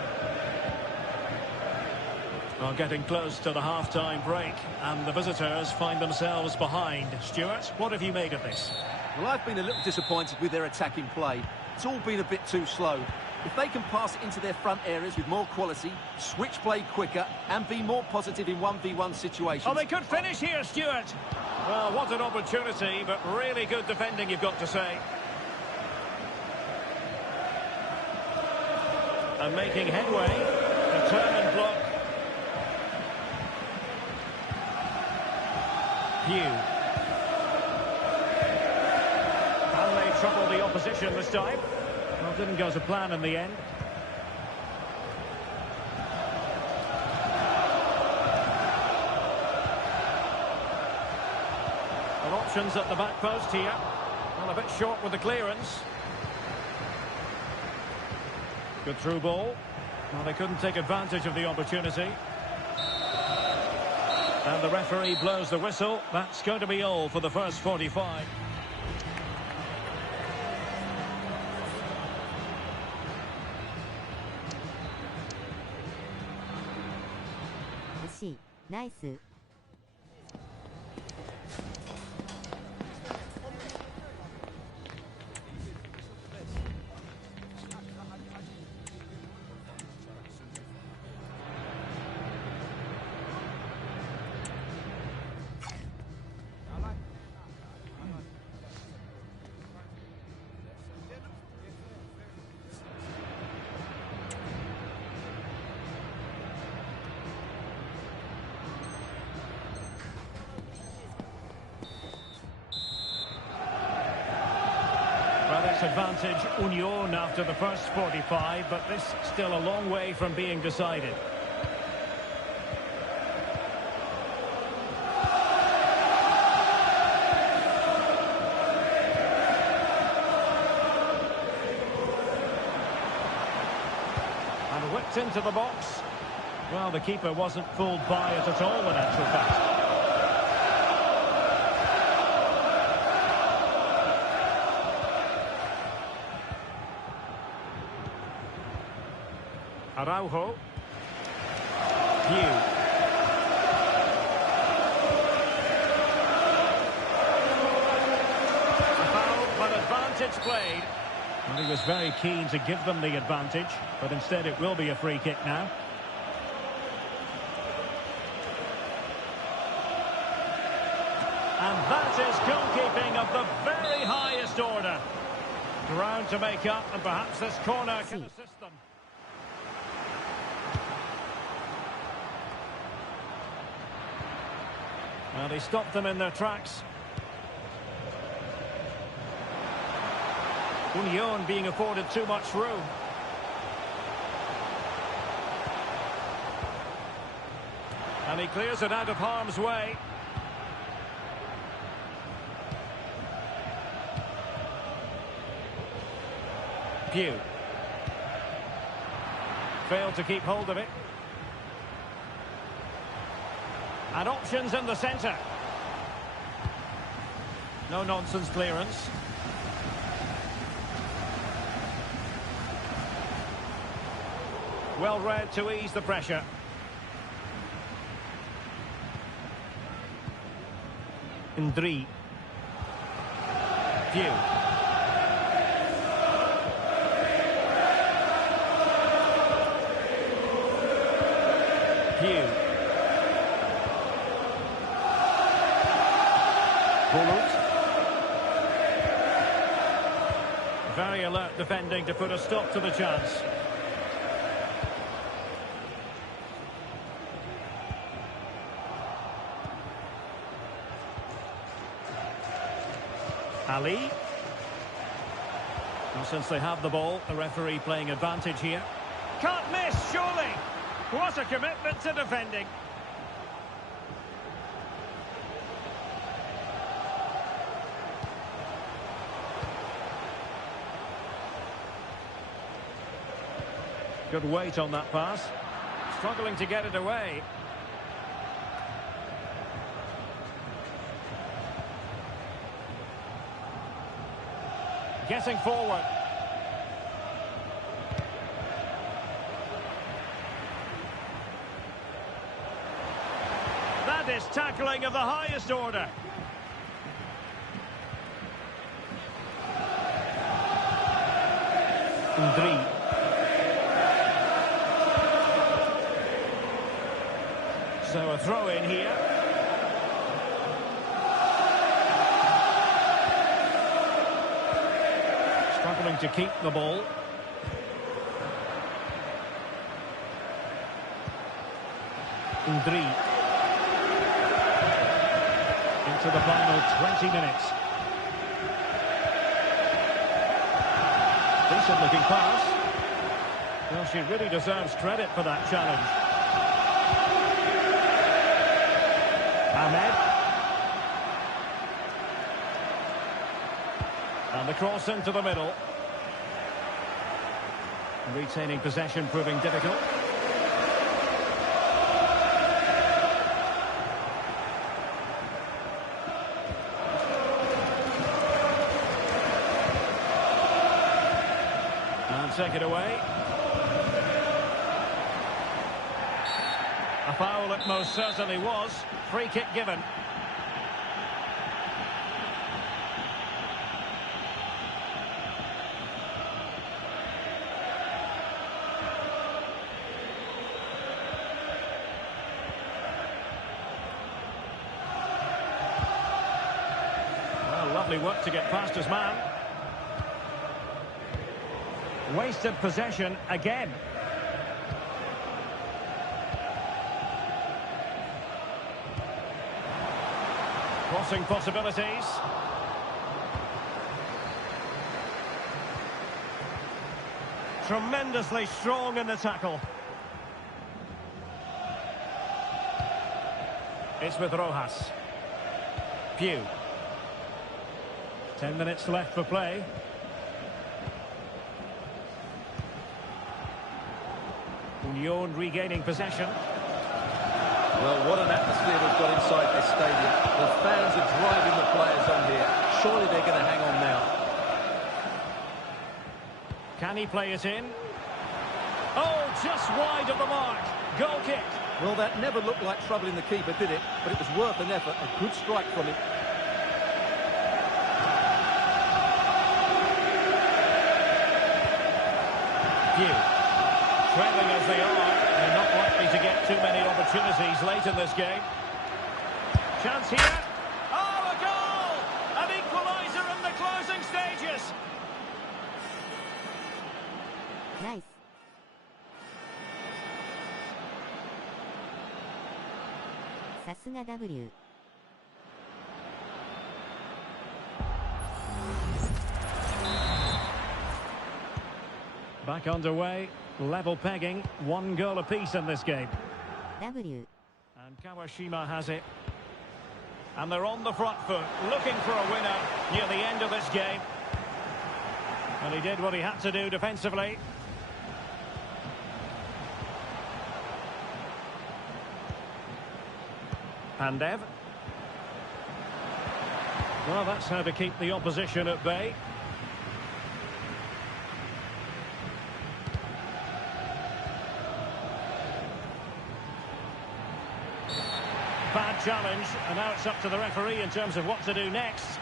Well, getting close to the half-time break, and the visitors find themselves behind. Stuart, what have you made of this? Well, I've been a little disappointed with their attacking play. It's all been a bit too slow. If they can pass it into their front areas with more quality, switch play quicker, and be more positive in 1v1 situations... Oh, they could finish here, Stuart! Well, what an opportunity, but really good defending, you've got to say. And making headway. Determined block. Can they trouble the opposition this time? Well, didn't go to plan in the end. Well, options at the back post here. Well, a bit short with the clearance. Good through ball. Well, they couldn't take advantage of the opportunity. And the referee blows the whistle. That's going to be all for the first 45. Nice. Advantage Union after the first 45, but this still a long way from being decided. And whipped into the box. Well, the keeper wasn't fooled by it at all in actual fact. Araujo. Hugh. A foul, but advantage played. Well, he was very keen to give them the advantage, but instead it will be a free kick now. And that is goalkeeping of the very highest order. Ground to make up, and perhaps this corner can assist them. Well, he stopped them in their tracks. Union being afforded too much room. And he clears it out of harm's way. Pugh. Failed to keep hold of it. And options in the centre. No nonsense clearance. Well read to ease the pressure. Ndri. View. View. Bullet. Very alert defending to put a stop to the chance. Ali. Well, since they have the ball, the referee playing advantage here. Can't miss, surely. What a commitment to defending. Good weight on that pass. Struggling to get it away. Getting forward. That is tackling of the highest order. Ndri. So a throw in here. Struggling to keep the ball. Ndri. Into the final 20 minutes. Decent looking pass. Well, she really deserves credit for that challenge. Ahmed. And the cross into the middle. Retaining possession proving difficult. And take it away. A foul it most certainly was. Free kick given. Well, lovely work to get past his man. Wasted possession again. Crossing possibilities. Tremendously strong in the tackle. It's with Rojas. Pugh. 10 minutes left for play. Union regaining possession. Well, what an atmosphere we've got inside this stadium. The fans are driving the players on here. Surely they're going to hang on now. Can he play it in? Oh, just wide of the mark. Goal kick. Well, that never looked like troubling the keeper, did it? But it was worth an effort. A good strike from him. Pugh. Trailing as they are, they're not likely to get too many opportunities late in this game. Chance here. Oh, a goal! An equaliser in the closing stages. Nice. Saすが W. Back underway, level pegging, 1 goal apiece in this game. W. And Kawashima has it. And they're on the front foot, looking for a winner near the end of this game. And he did what he had to do defensively. Pandev. Well, that's how to keep the opposition at bay. Bad challenge, and now it's up to the referee in terms of what to do next.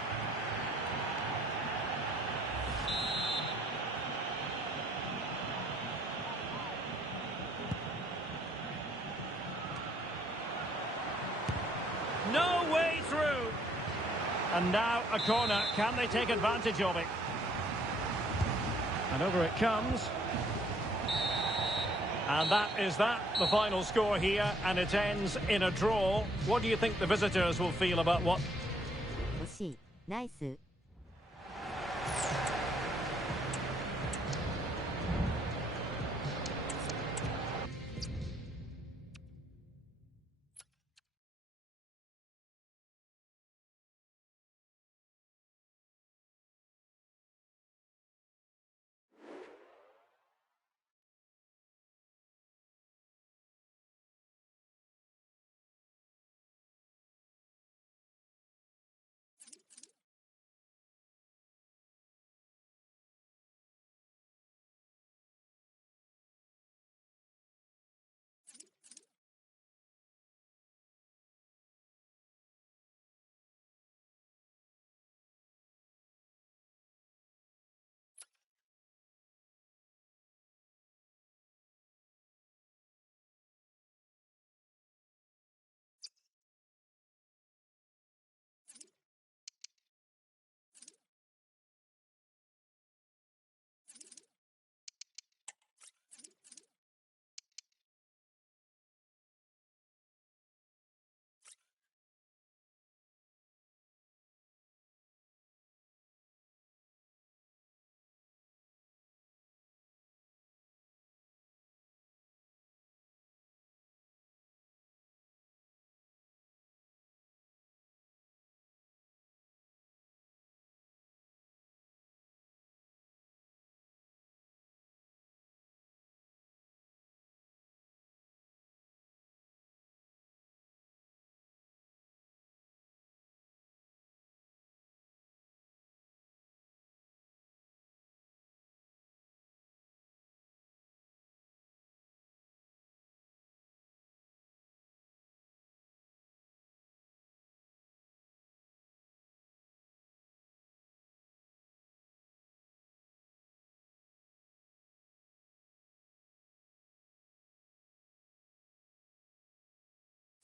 No way through. And now a corner. Can they take advantage of it? And over it comes. And that is that, the final score here, and it ends in a draw. What do you think the visitors will feel about what... 惜しい。ナイス。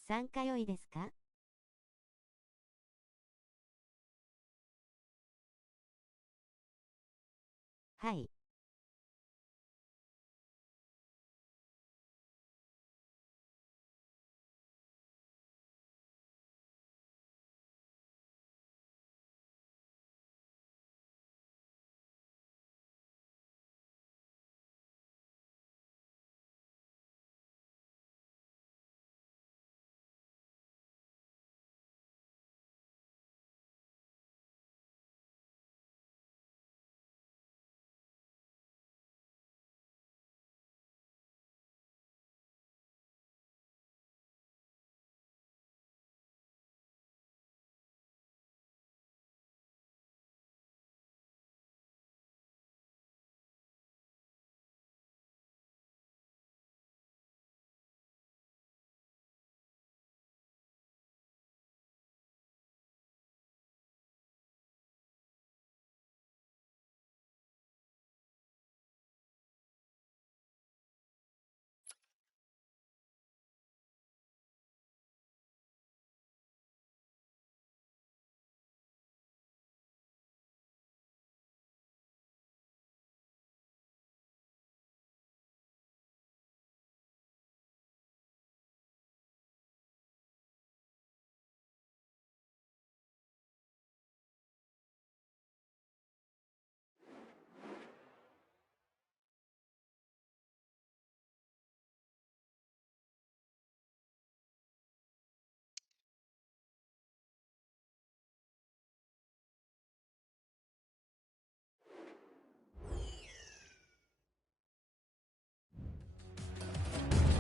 参加良いですか？はい。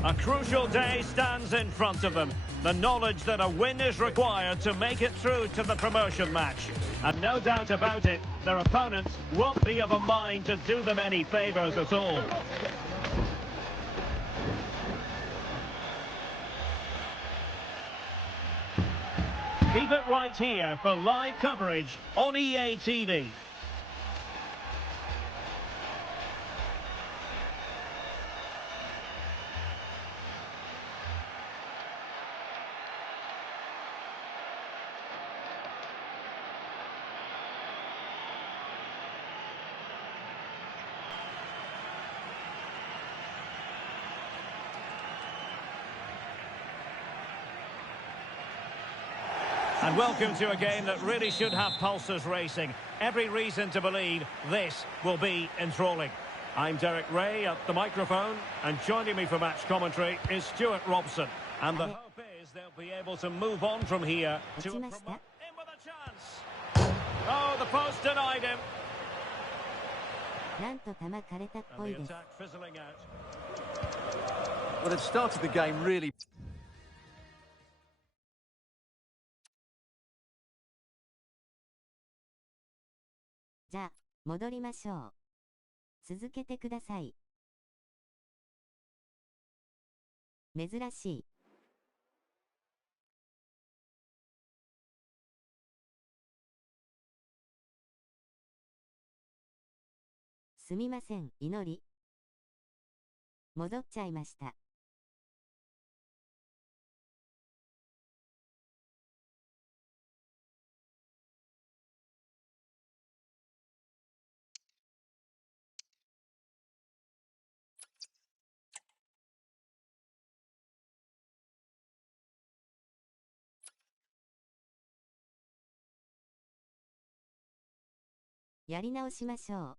A crucial day stands in front of them. The knowledge that a win is required to make it through to the promotion match. And no doubt about it, their opponents won't be of a mind to do them any favours at all. Keep it right here for live coverage on EA TV. And welcome to a game that really should have pulses racing. Every reason to believe this will be enthralling. I'm Derek Ray at the microphone, and joining me for match commentary is Stuart Robson. And the hope is they'll be able to move on from here to a in with a chance. Oh, the post denied him. And the attack fizzling out. Well, they've started the game really...じゃあ、戻りましょう。続けてください。珍しい。すみません、祈り。戻っちゃいました。やり直しましょう。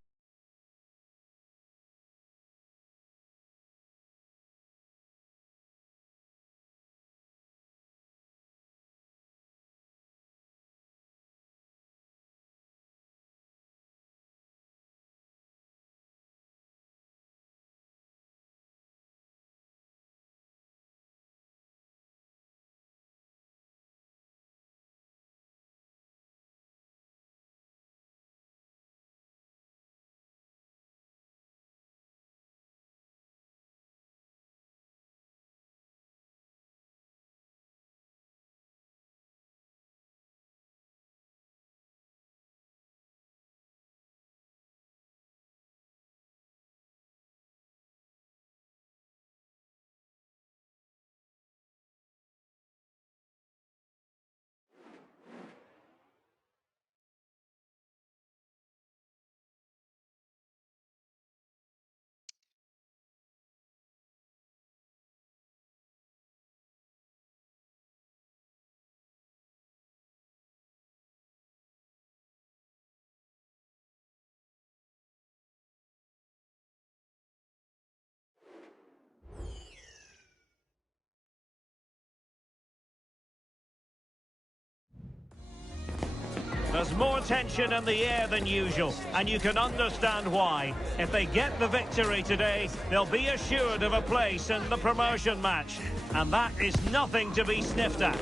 There's more tension in the air than usual, and you can understand why. If they get the victory today, they'll be assured of a place in the promotion match. And that is nothing to be sniffed at.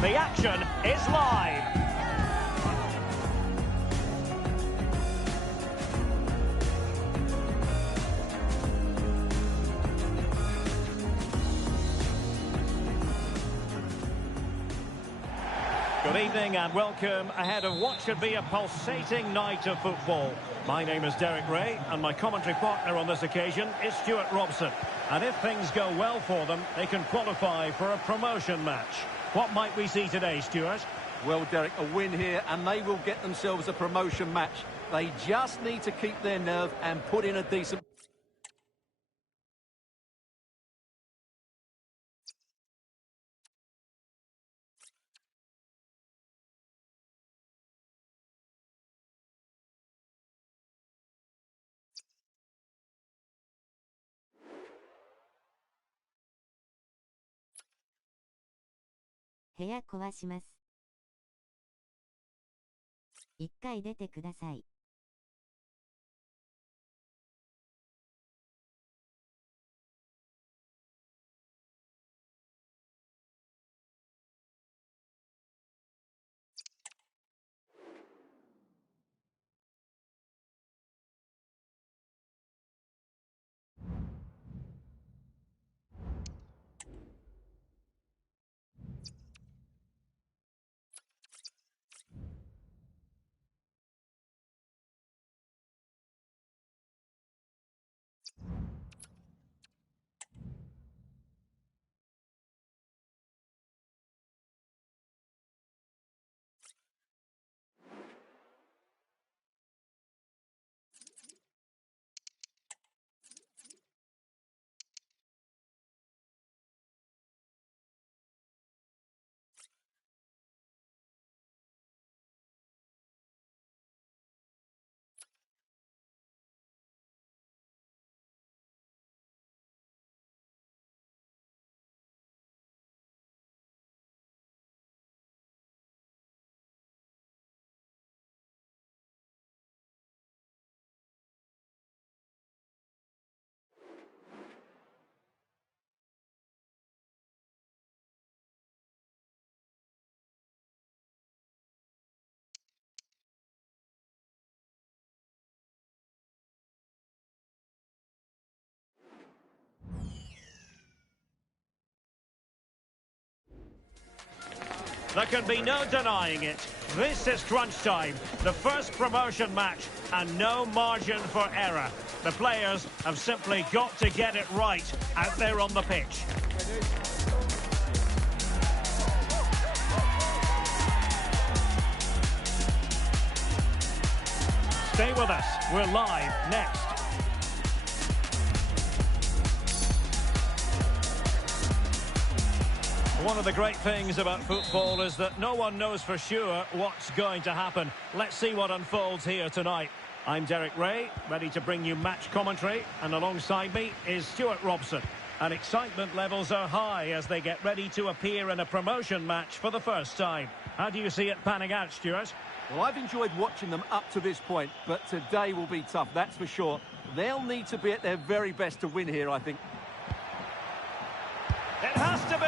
The action is live. Good evening and welcome ahead of what should be a pulsating night of football. My name is Derek Ray and my commentary partner on this occasion is Stuart Robson. And if things go well for them, they can qualify for a promotion match. What might we see today, Stuart? Well, Derek, a win here and they will get themselves a promotion match. They just need to keep their nerve and put in a decent...部屋壊します。一回出てください。There can be no denying it. This is crunch time, the first promotion match, and no margin for error. The players have simply got to get it right out there on the pitch. Stay with us. We're live next. One of the great things about football is that no one knows for sure what's going to happen. Let's see what unfolds here tonight. I'm Derek Ray, ready to bring you match commentary, and alongside me is Stuart Robson. And excitement levels are high as they get ready to appear in a promotion match for the first time. How do you see it panning out, Stuart? Well, I've enjoyed watching them up to this point, but today will be tough, that's for sure. They'll need to be at their very best to win here, I think. It has to be.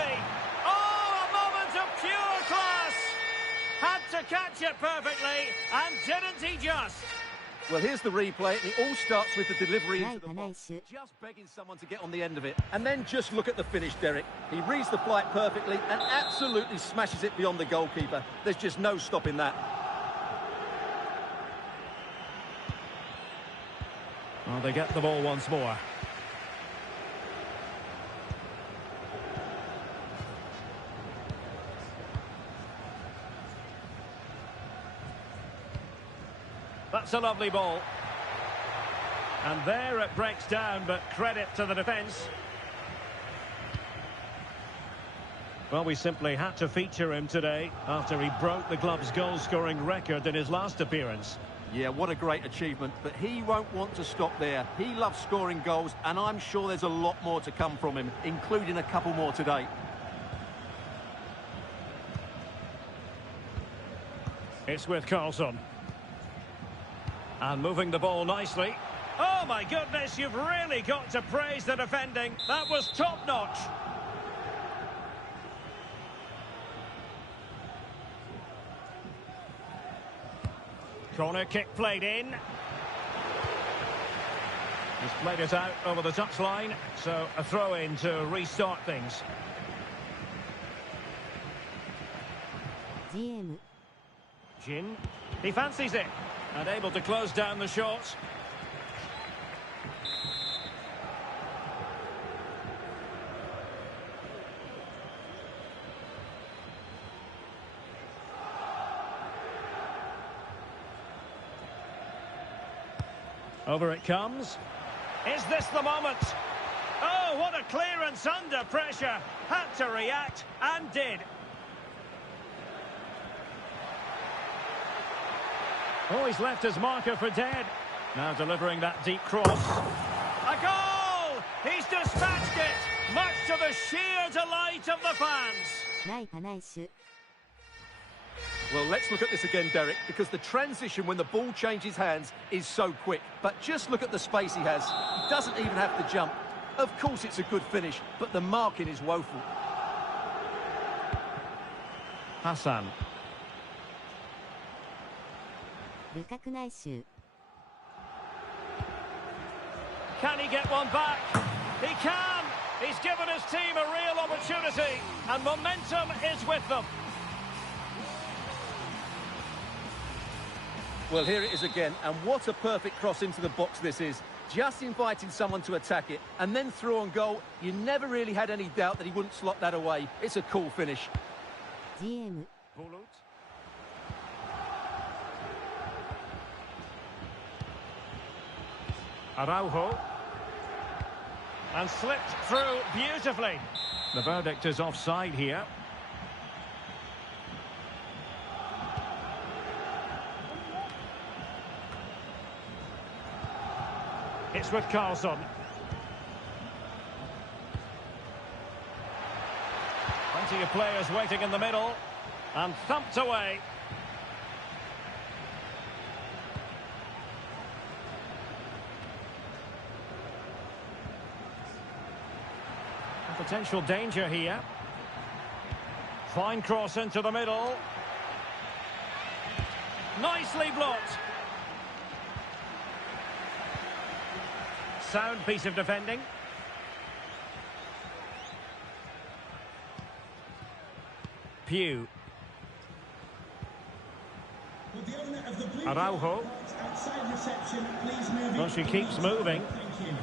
Oh, a moment of pure class. Had to catch it perfectly, and didn't he just? Well, here's the replay, and it all starts with the delivery into the box. Just begging someone to get on the end of it. And then just look at the finish, Derek. He reads the flight perfectly and absolutely smashes it beyond the goalkeeper. There's just no stopping that. Well, they get the ball once more. That's a lovely ball. And there it breaks down, but credit to the defence. Well, we simply had to feature him today after he broke the club's goal-scoring record in his last appearance. Yeah, what a great achievement, but he won't want to stop there. He loves scoring goals, and I'm sure there's a lot more to come from him, including a couple more today. It's with Carlson. And moving the ball nicely. Oh, my goodness, you've really got to praise the defending. That was top-notch. Corner kick played in. He's played it out over the touchline, so a throw-in to restart things. Jin, he fancies it, and able to close down the shots. Over it comes. Is this the moment? Oh, what a clearance under pressure. Had to react, and did. Oh, he's left his marker for dead. Now delivering that deep cross. A goal! He's dispatched it, much to the sheer delight of the fans. Well, let's look at this again, Derek, because the transition when the ball changes hands is so quick. But just look at the space he has. He doesn't even have to jump. Of course it's a good finish, but the marking is woeful. Hassan. Can he get one back? He can! He's given his team a real opportunity, and momentum is with them. Well, here it is again, and what a perfect cross into the box this is. Just inviting someone to attack it, and then through on goal. You never really had any doubt that he wouldn't slot that away. It's a cool finish. Araujo. And slipped through beautifully. The verdict is offside here. It's with Carlson. Plenty of players waiting in the middle. And thumped away. A potential danger here. Fine cross into the middle. Nicely blocked. Sound piece of defending. Pew. of the blue Araujo. outside reception. Please move Well, she keeps moving. Thank you.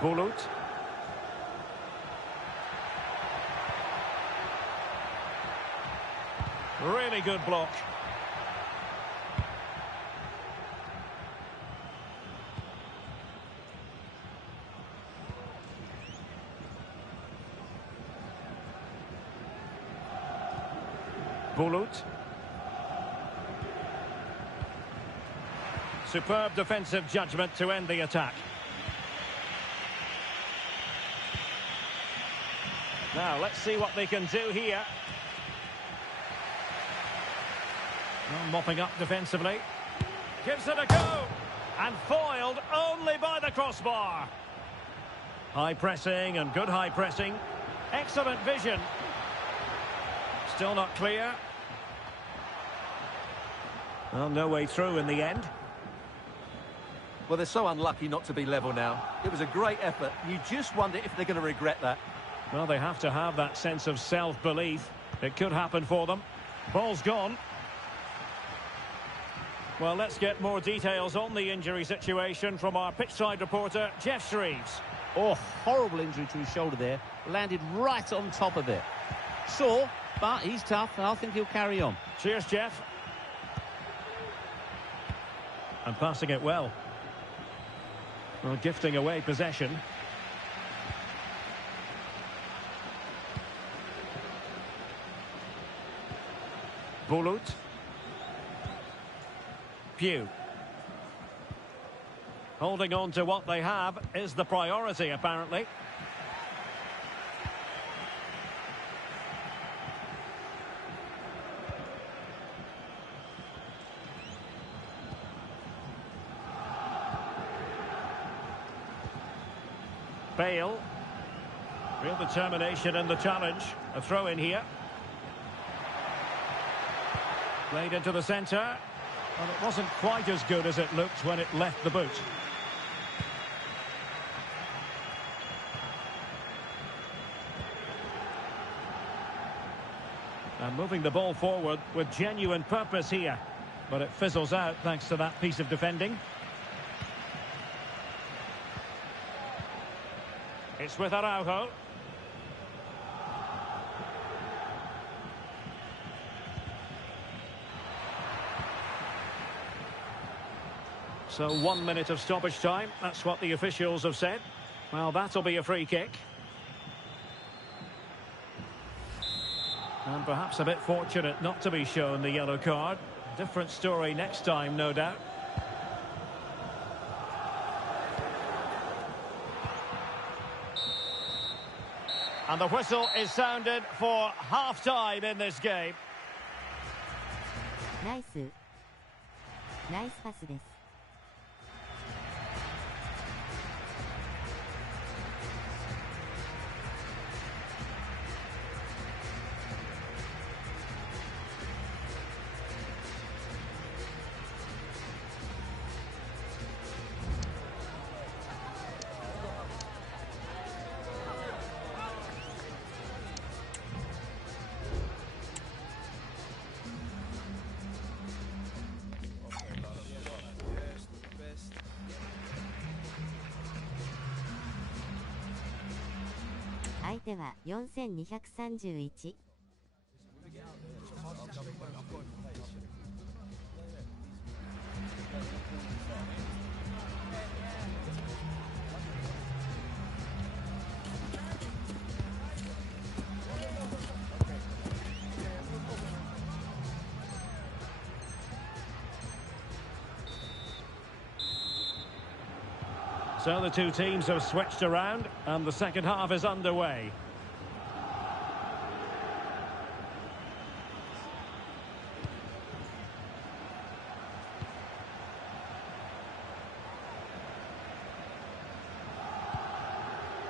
Bulut. Really good block. Bulut. Superb defensive judgment to end the attack. Now, let's see what they can do here. Well, mopping up defensively. Gives it a go. And foiled only by the crossbar. High pressing and good high pressing. Excellent vision. Still not clear. Well, no way through in the end. Well, they're so unlucky not to be level now. It was a great effort. You just wonder if they're going to regret that. Well, they have to have that sense of self-belief. It could happen for them. Ball's gone. Well, let's get more details on the injury situation from our pitchside reporter, Jeff Shreves. Oh, horrible injury to his shoulder there. Landed right on top of it. Sore, but he's tough, and I think he'll carry on. Cheers, Jeff. And passing it well. Well, gifting away possession. Bulut. Pugh. Holding on to what they have is the priority, apparently. Bale. Real determination in the challenge. A throw in here. Played into the centre. Well, it wasn't quite as good as it looked when it left the boot. And moving the ball forward with genuine purpose here. But it fizzles out thanks to that piece of defending. It's with Araujo. So 1 minute of stoppage time. That's what the officials have said. Well, that'll be a free kick. And perhaps a bit fortunate not to be shown the yellow card. Different story next time, no doubt. And the whistle is sounded for half-time in this game. ナイスパスです。相手は4231。So the two teams have switched around and the second half is underway.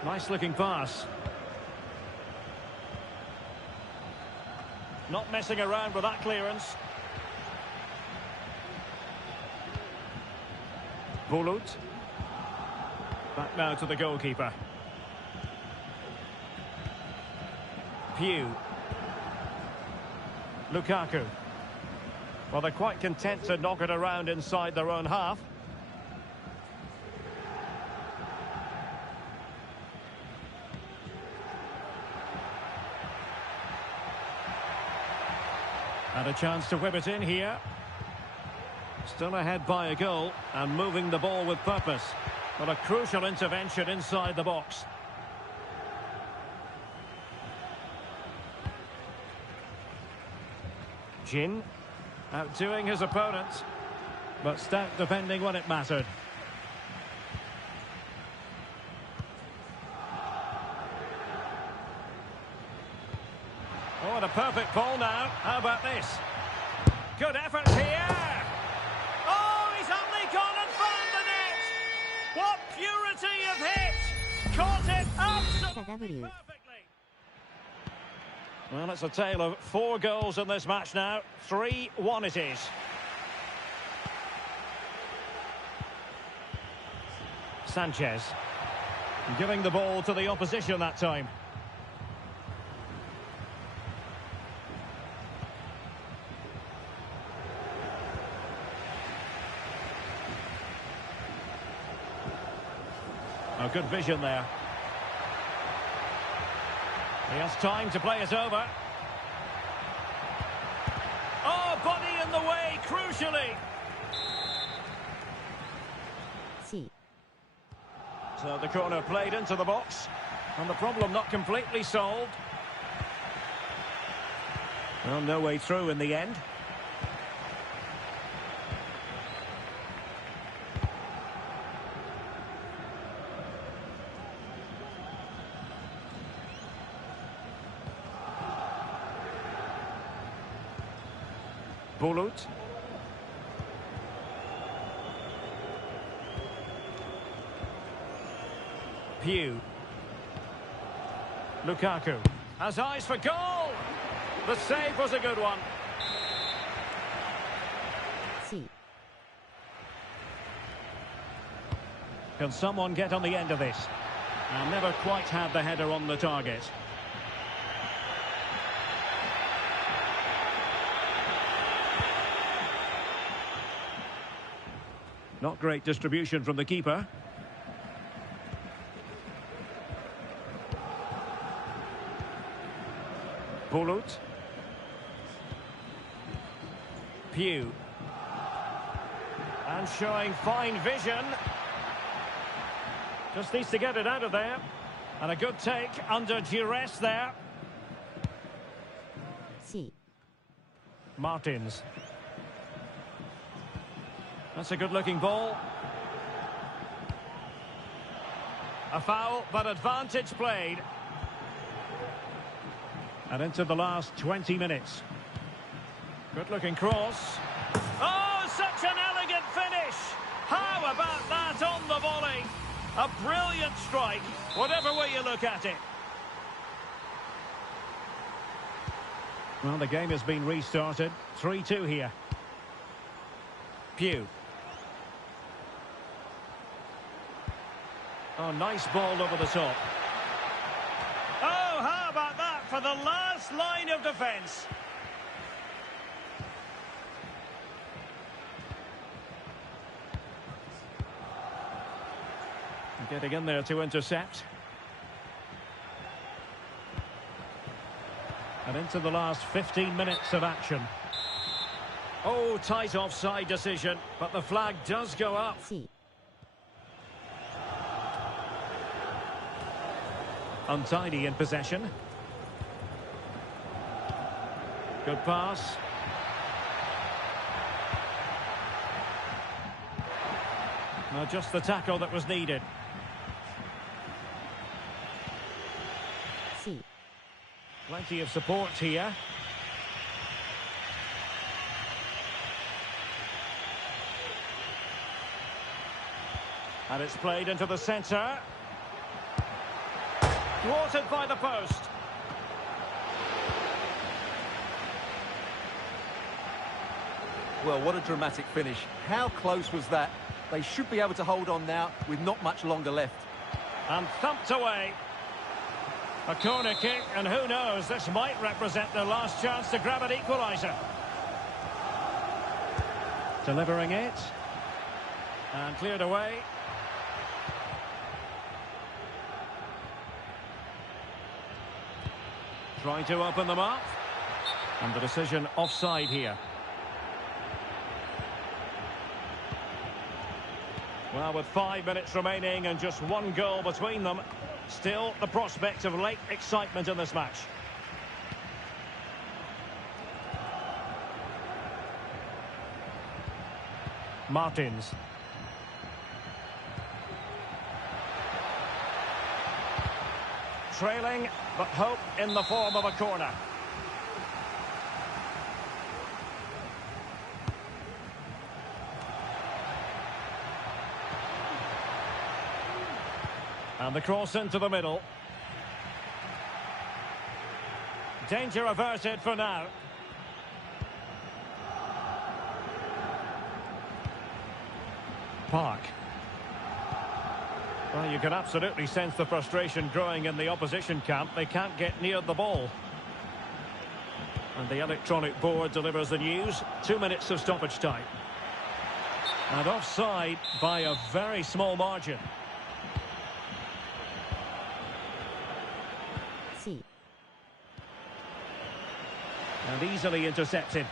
Nice looking pass. Not messing around with that clearance. Bulut. Back now to the goalkeeper. Pugh. Lukaku. Well, they're quite content to knock it around inside their own half. And a chance to whip it in here. Still ahead by a goal and moving the ball with purpose. But a crucial intervention inside the box. Jin outdoing his opponent, but stout defending when it mattered. Oh, and a perfect ball now. How about this? Good effort here. Oh, he's only gone and found the net. What purity of hit. Caught it absolutely perfectly. Well, it's a tale of 4 goals in this match now. 3-1 it is. Sanchez giving the ball to the opposition that time. Oh, good vision there. He has time to play it over. Oh, body in the way, crucially. See. So the corner played into the box. And the problem not completely solved. Well, no way through in the end. Bulut. Pew. Lukaku has eyes for goal. The save was a good one. See. Can someone get on the end of this? And never quite had the header on the target. Not great distribution from the keeper. Bulut. Pew. And showing fine vision. Just needs to get it out of there. And a good take under duress there. See. Martins. That's a good-looking ball. A foul, but advantage played. And into the last 20 minutes. Good-looking cross. Oh, such an elegant finish! How about that on the volley? A brilliant strike, whatever way you look at it. Well, the game has been restarted. 3-2 here. Pew. Oh, nice ball over the top. Oh, how about that for the last line of defence? Getting in there to intercept. And into the last 15 minutes of action. Oh, tight offside decision, but the flag does go up. See. Untidy in possession. Good pass. No, just the tackle that was needed. See. Plenty of support here. And it's played into the centre. Thwarted by the post. Well, what a dramatic finish. How close was that? They should be able to hold on now with not much longer left. And thumped away. A corner kick, and who knows, this might represent their last chance to grab an equaliser. Delivering it. And cleared away. Trying to open them up. And the decision offside here. Well, with 5 minutes remaining and just one goal between them, still the prospect of late excitement in this match. Martins. Trailing, but hope in the form of a corner. And the cross into the middle. Danger averted for now. Park. Well, you can absolutely sense the frustration growing in the opposition camp. They can't get near the ball. And the electronic board delivers the news. 2 minutes of stoppage time. And offside by a very small margin. And easily intercepted.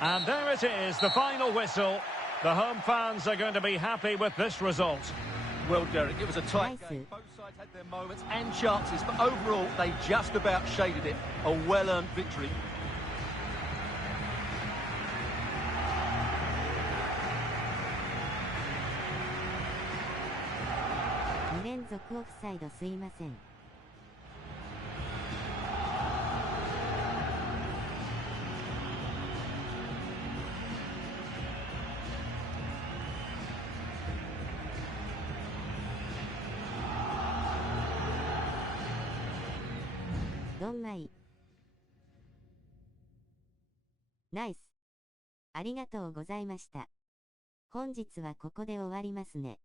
And there it is, the final whistle. The home fans are going to be happy with this result. Well, Derek, it was a tight game. Both sides had their moments and chances, but overall, they just about shaded it. A well-earned victory.ドンマイ。ナイス。ありがとうございました。本日はここで終わりますね。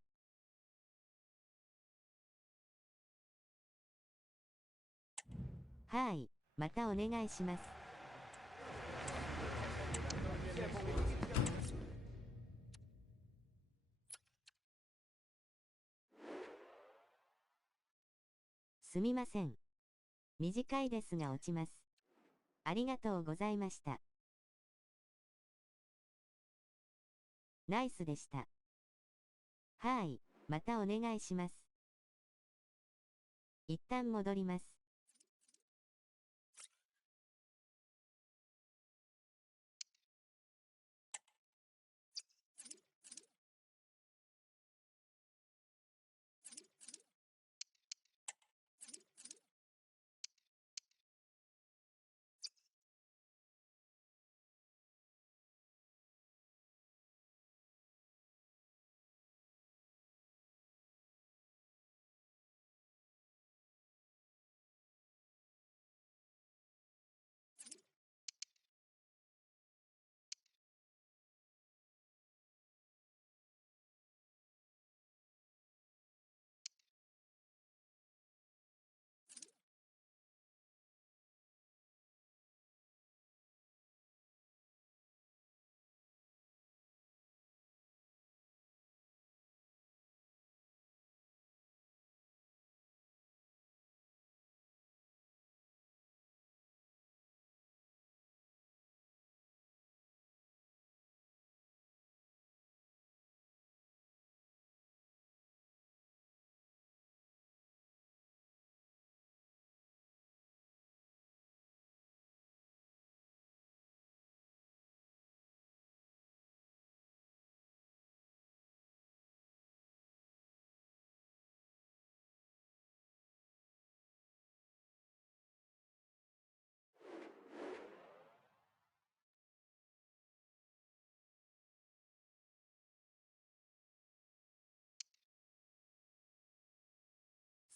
はい、またお願いします。すみません。短いですが落ちます。ありがとうございました。ナイスでした。はい、またお願いします。一旦戻ります。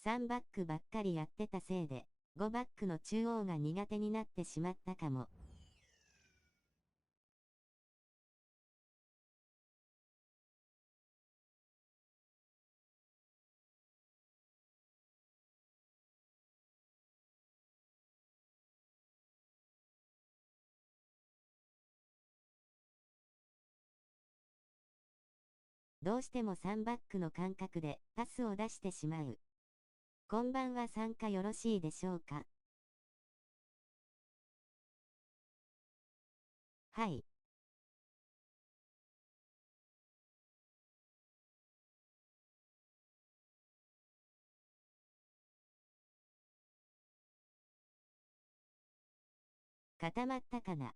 3バックばっかりやってたせいで、5バックの中央が苦手になってしまったかも。どうしても3バックの感覚でパスを出してしまう。こんばんは、参加よろしいでしょうか。はい。固まったかな。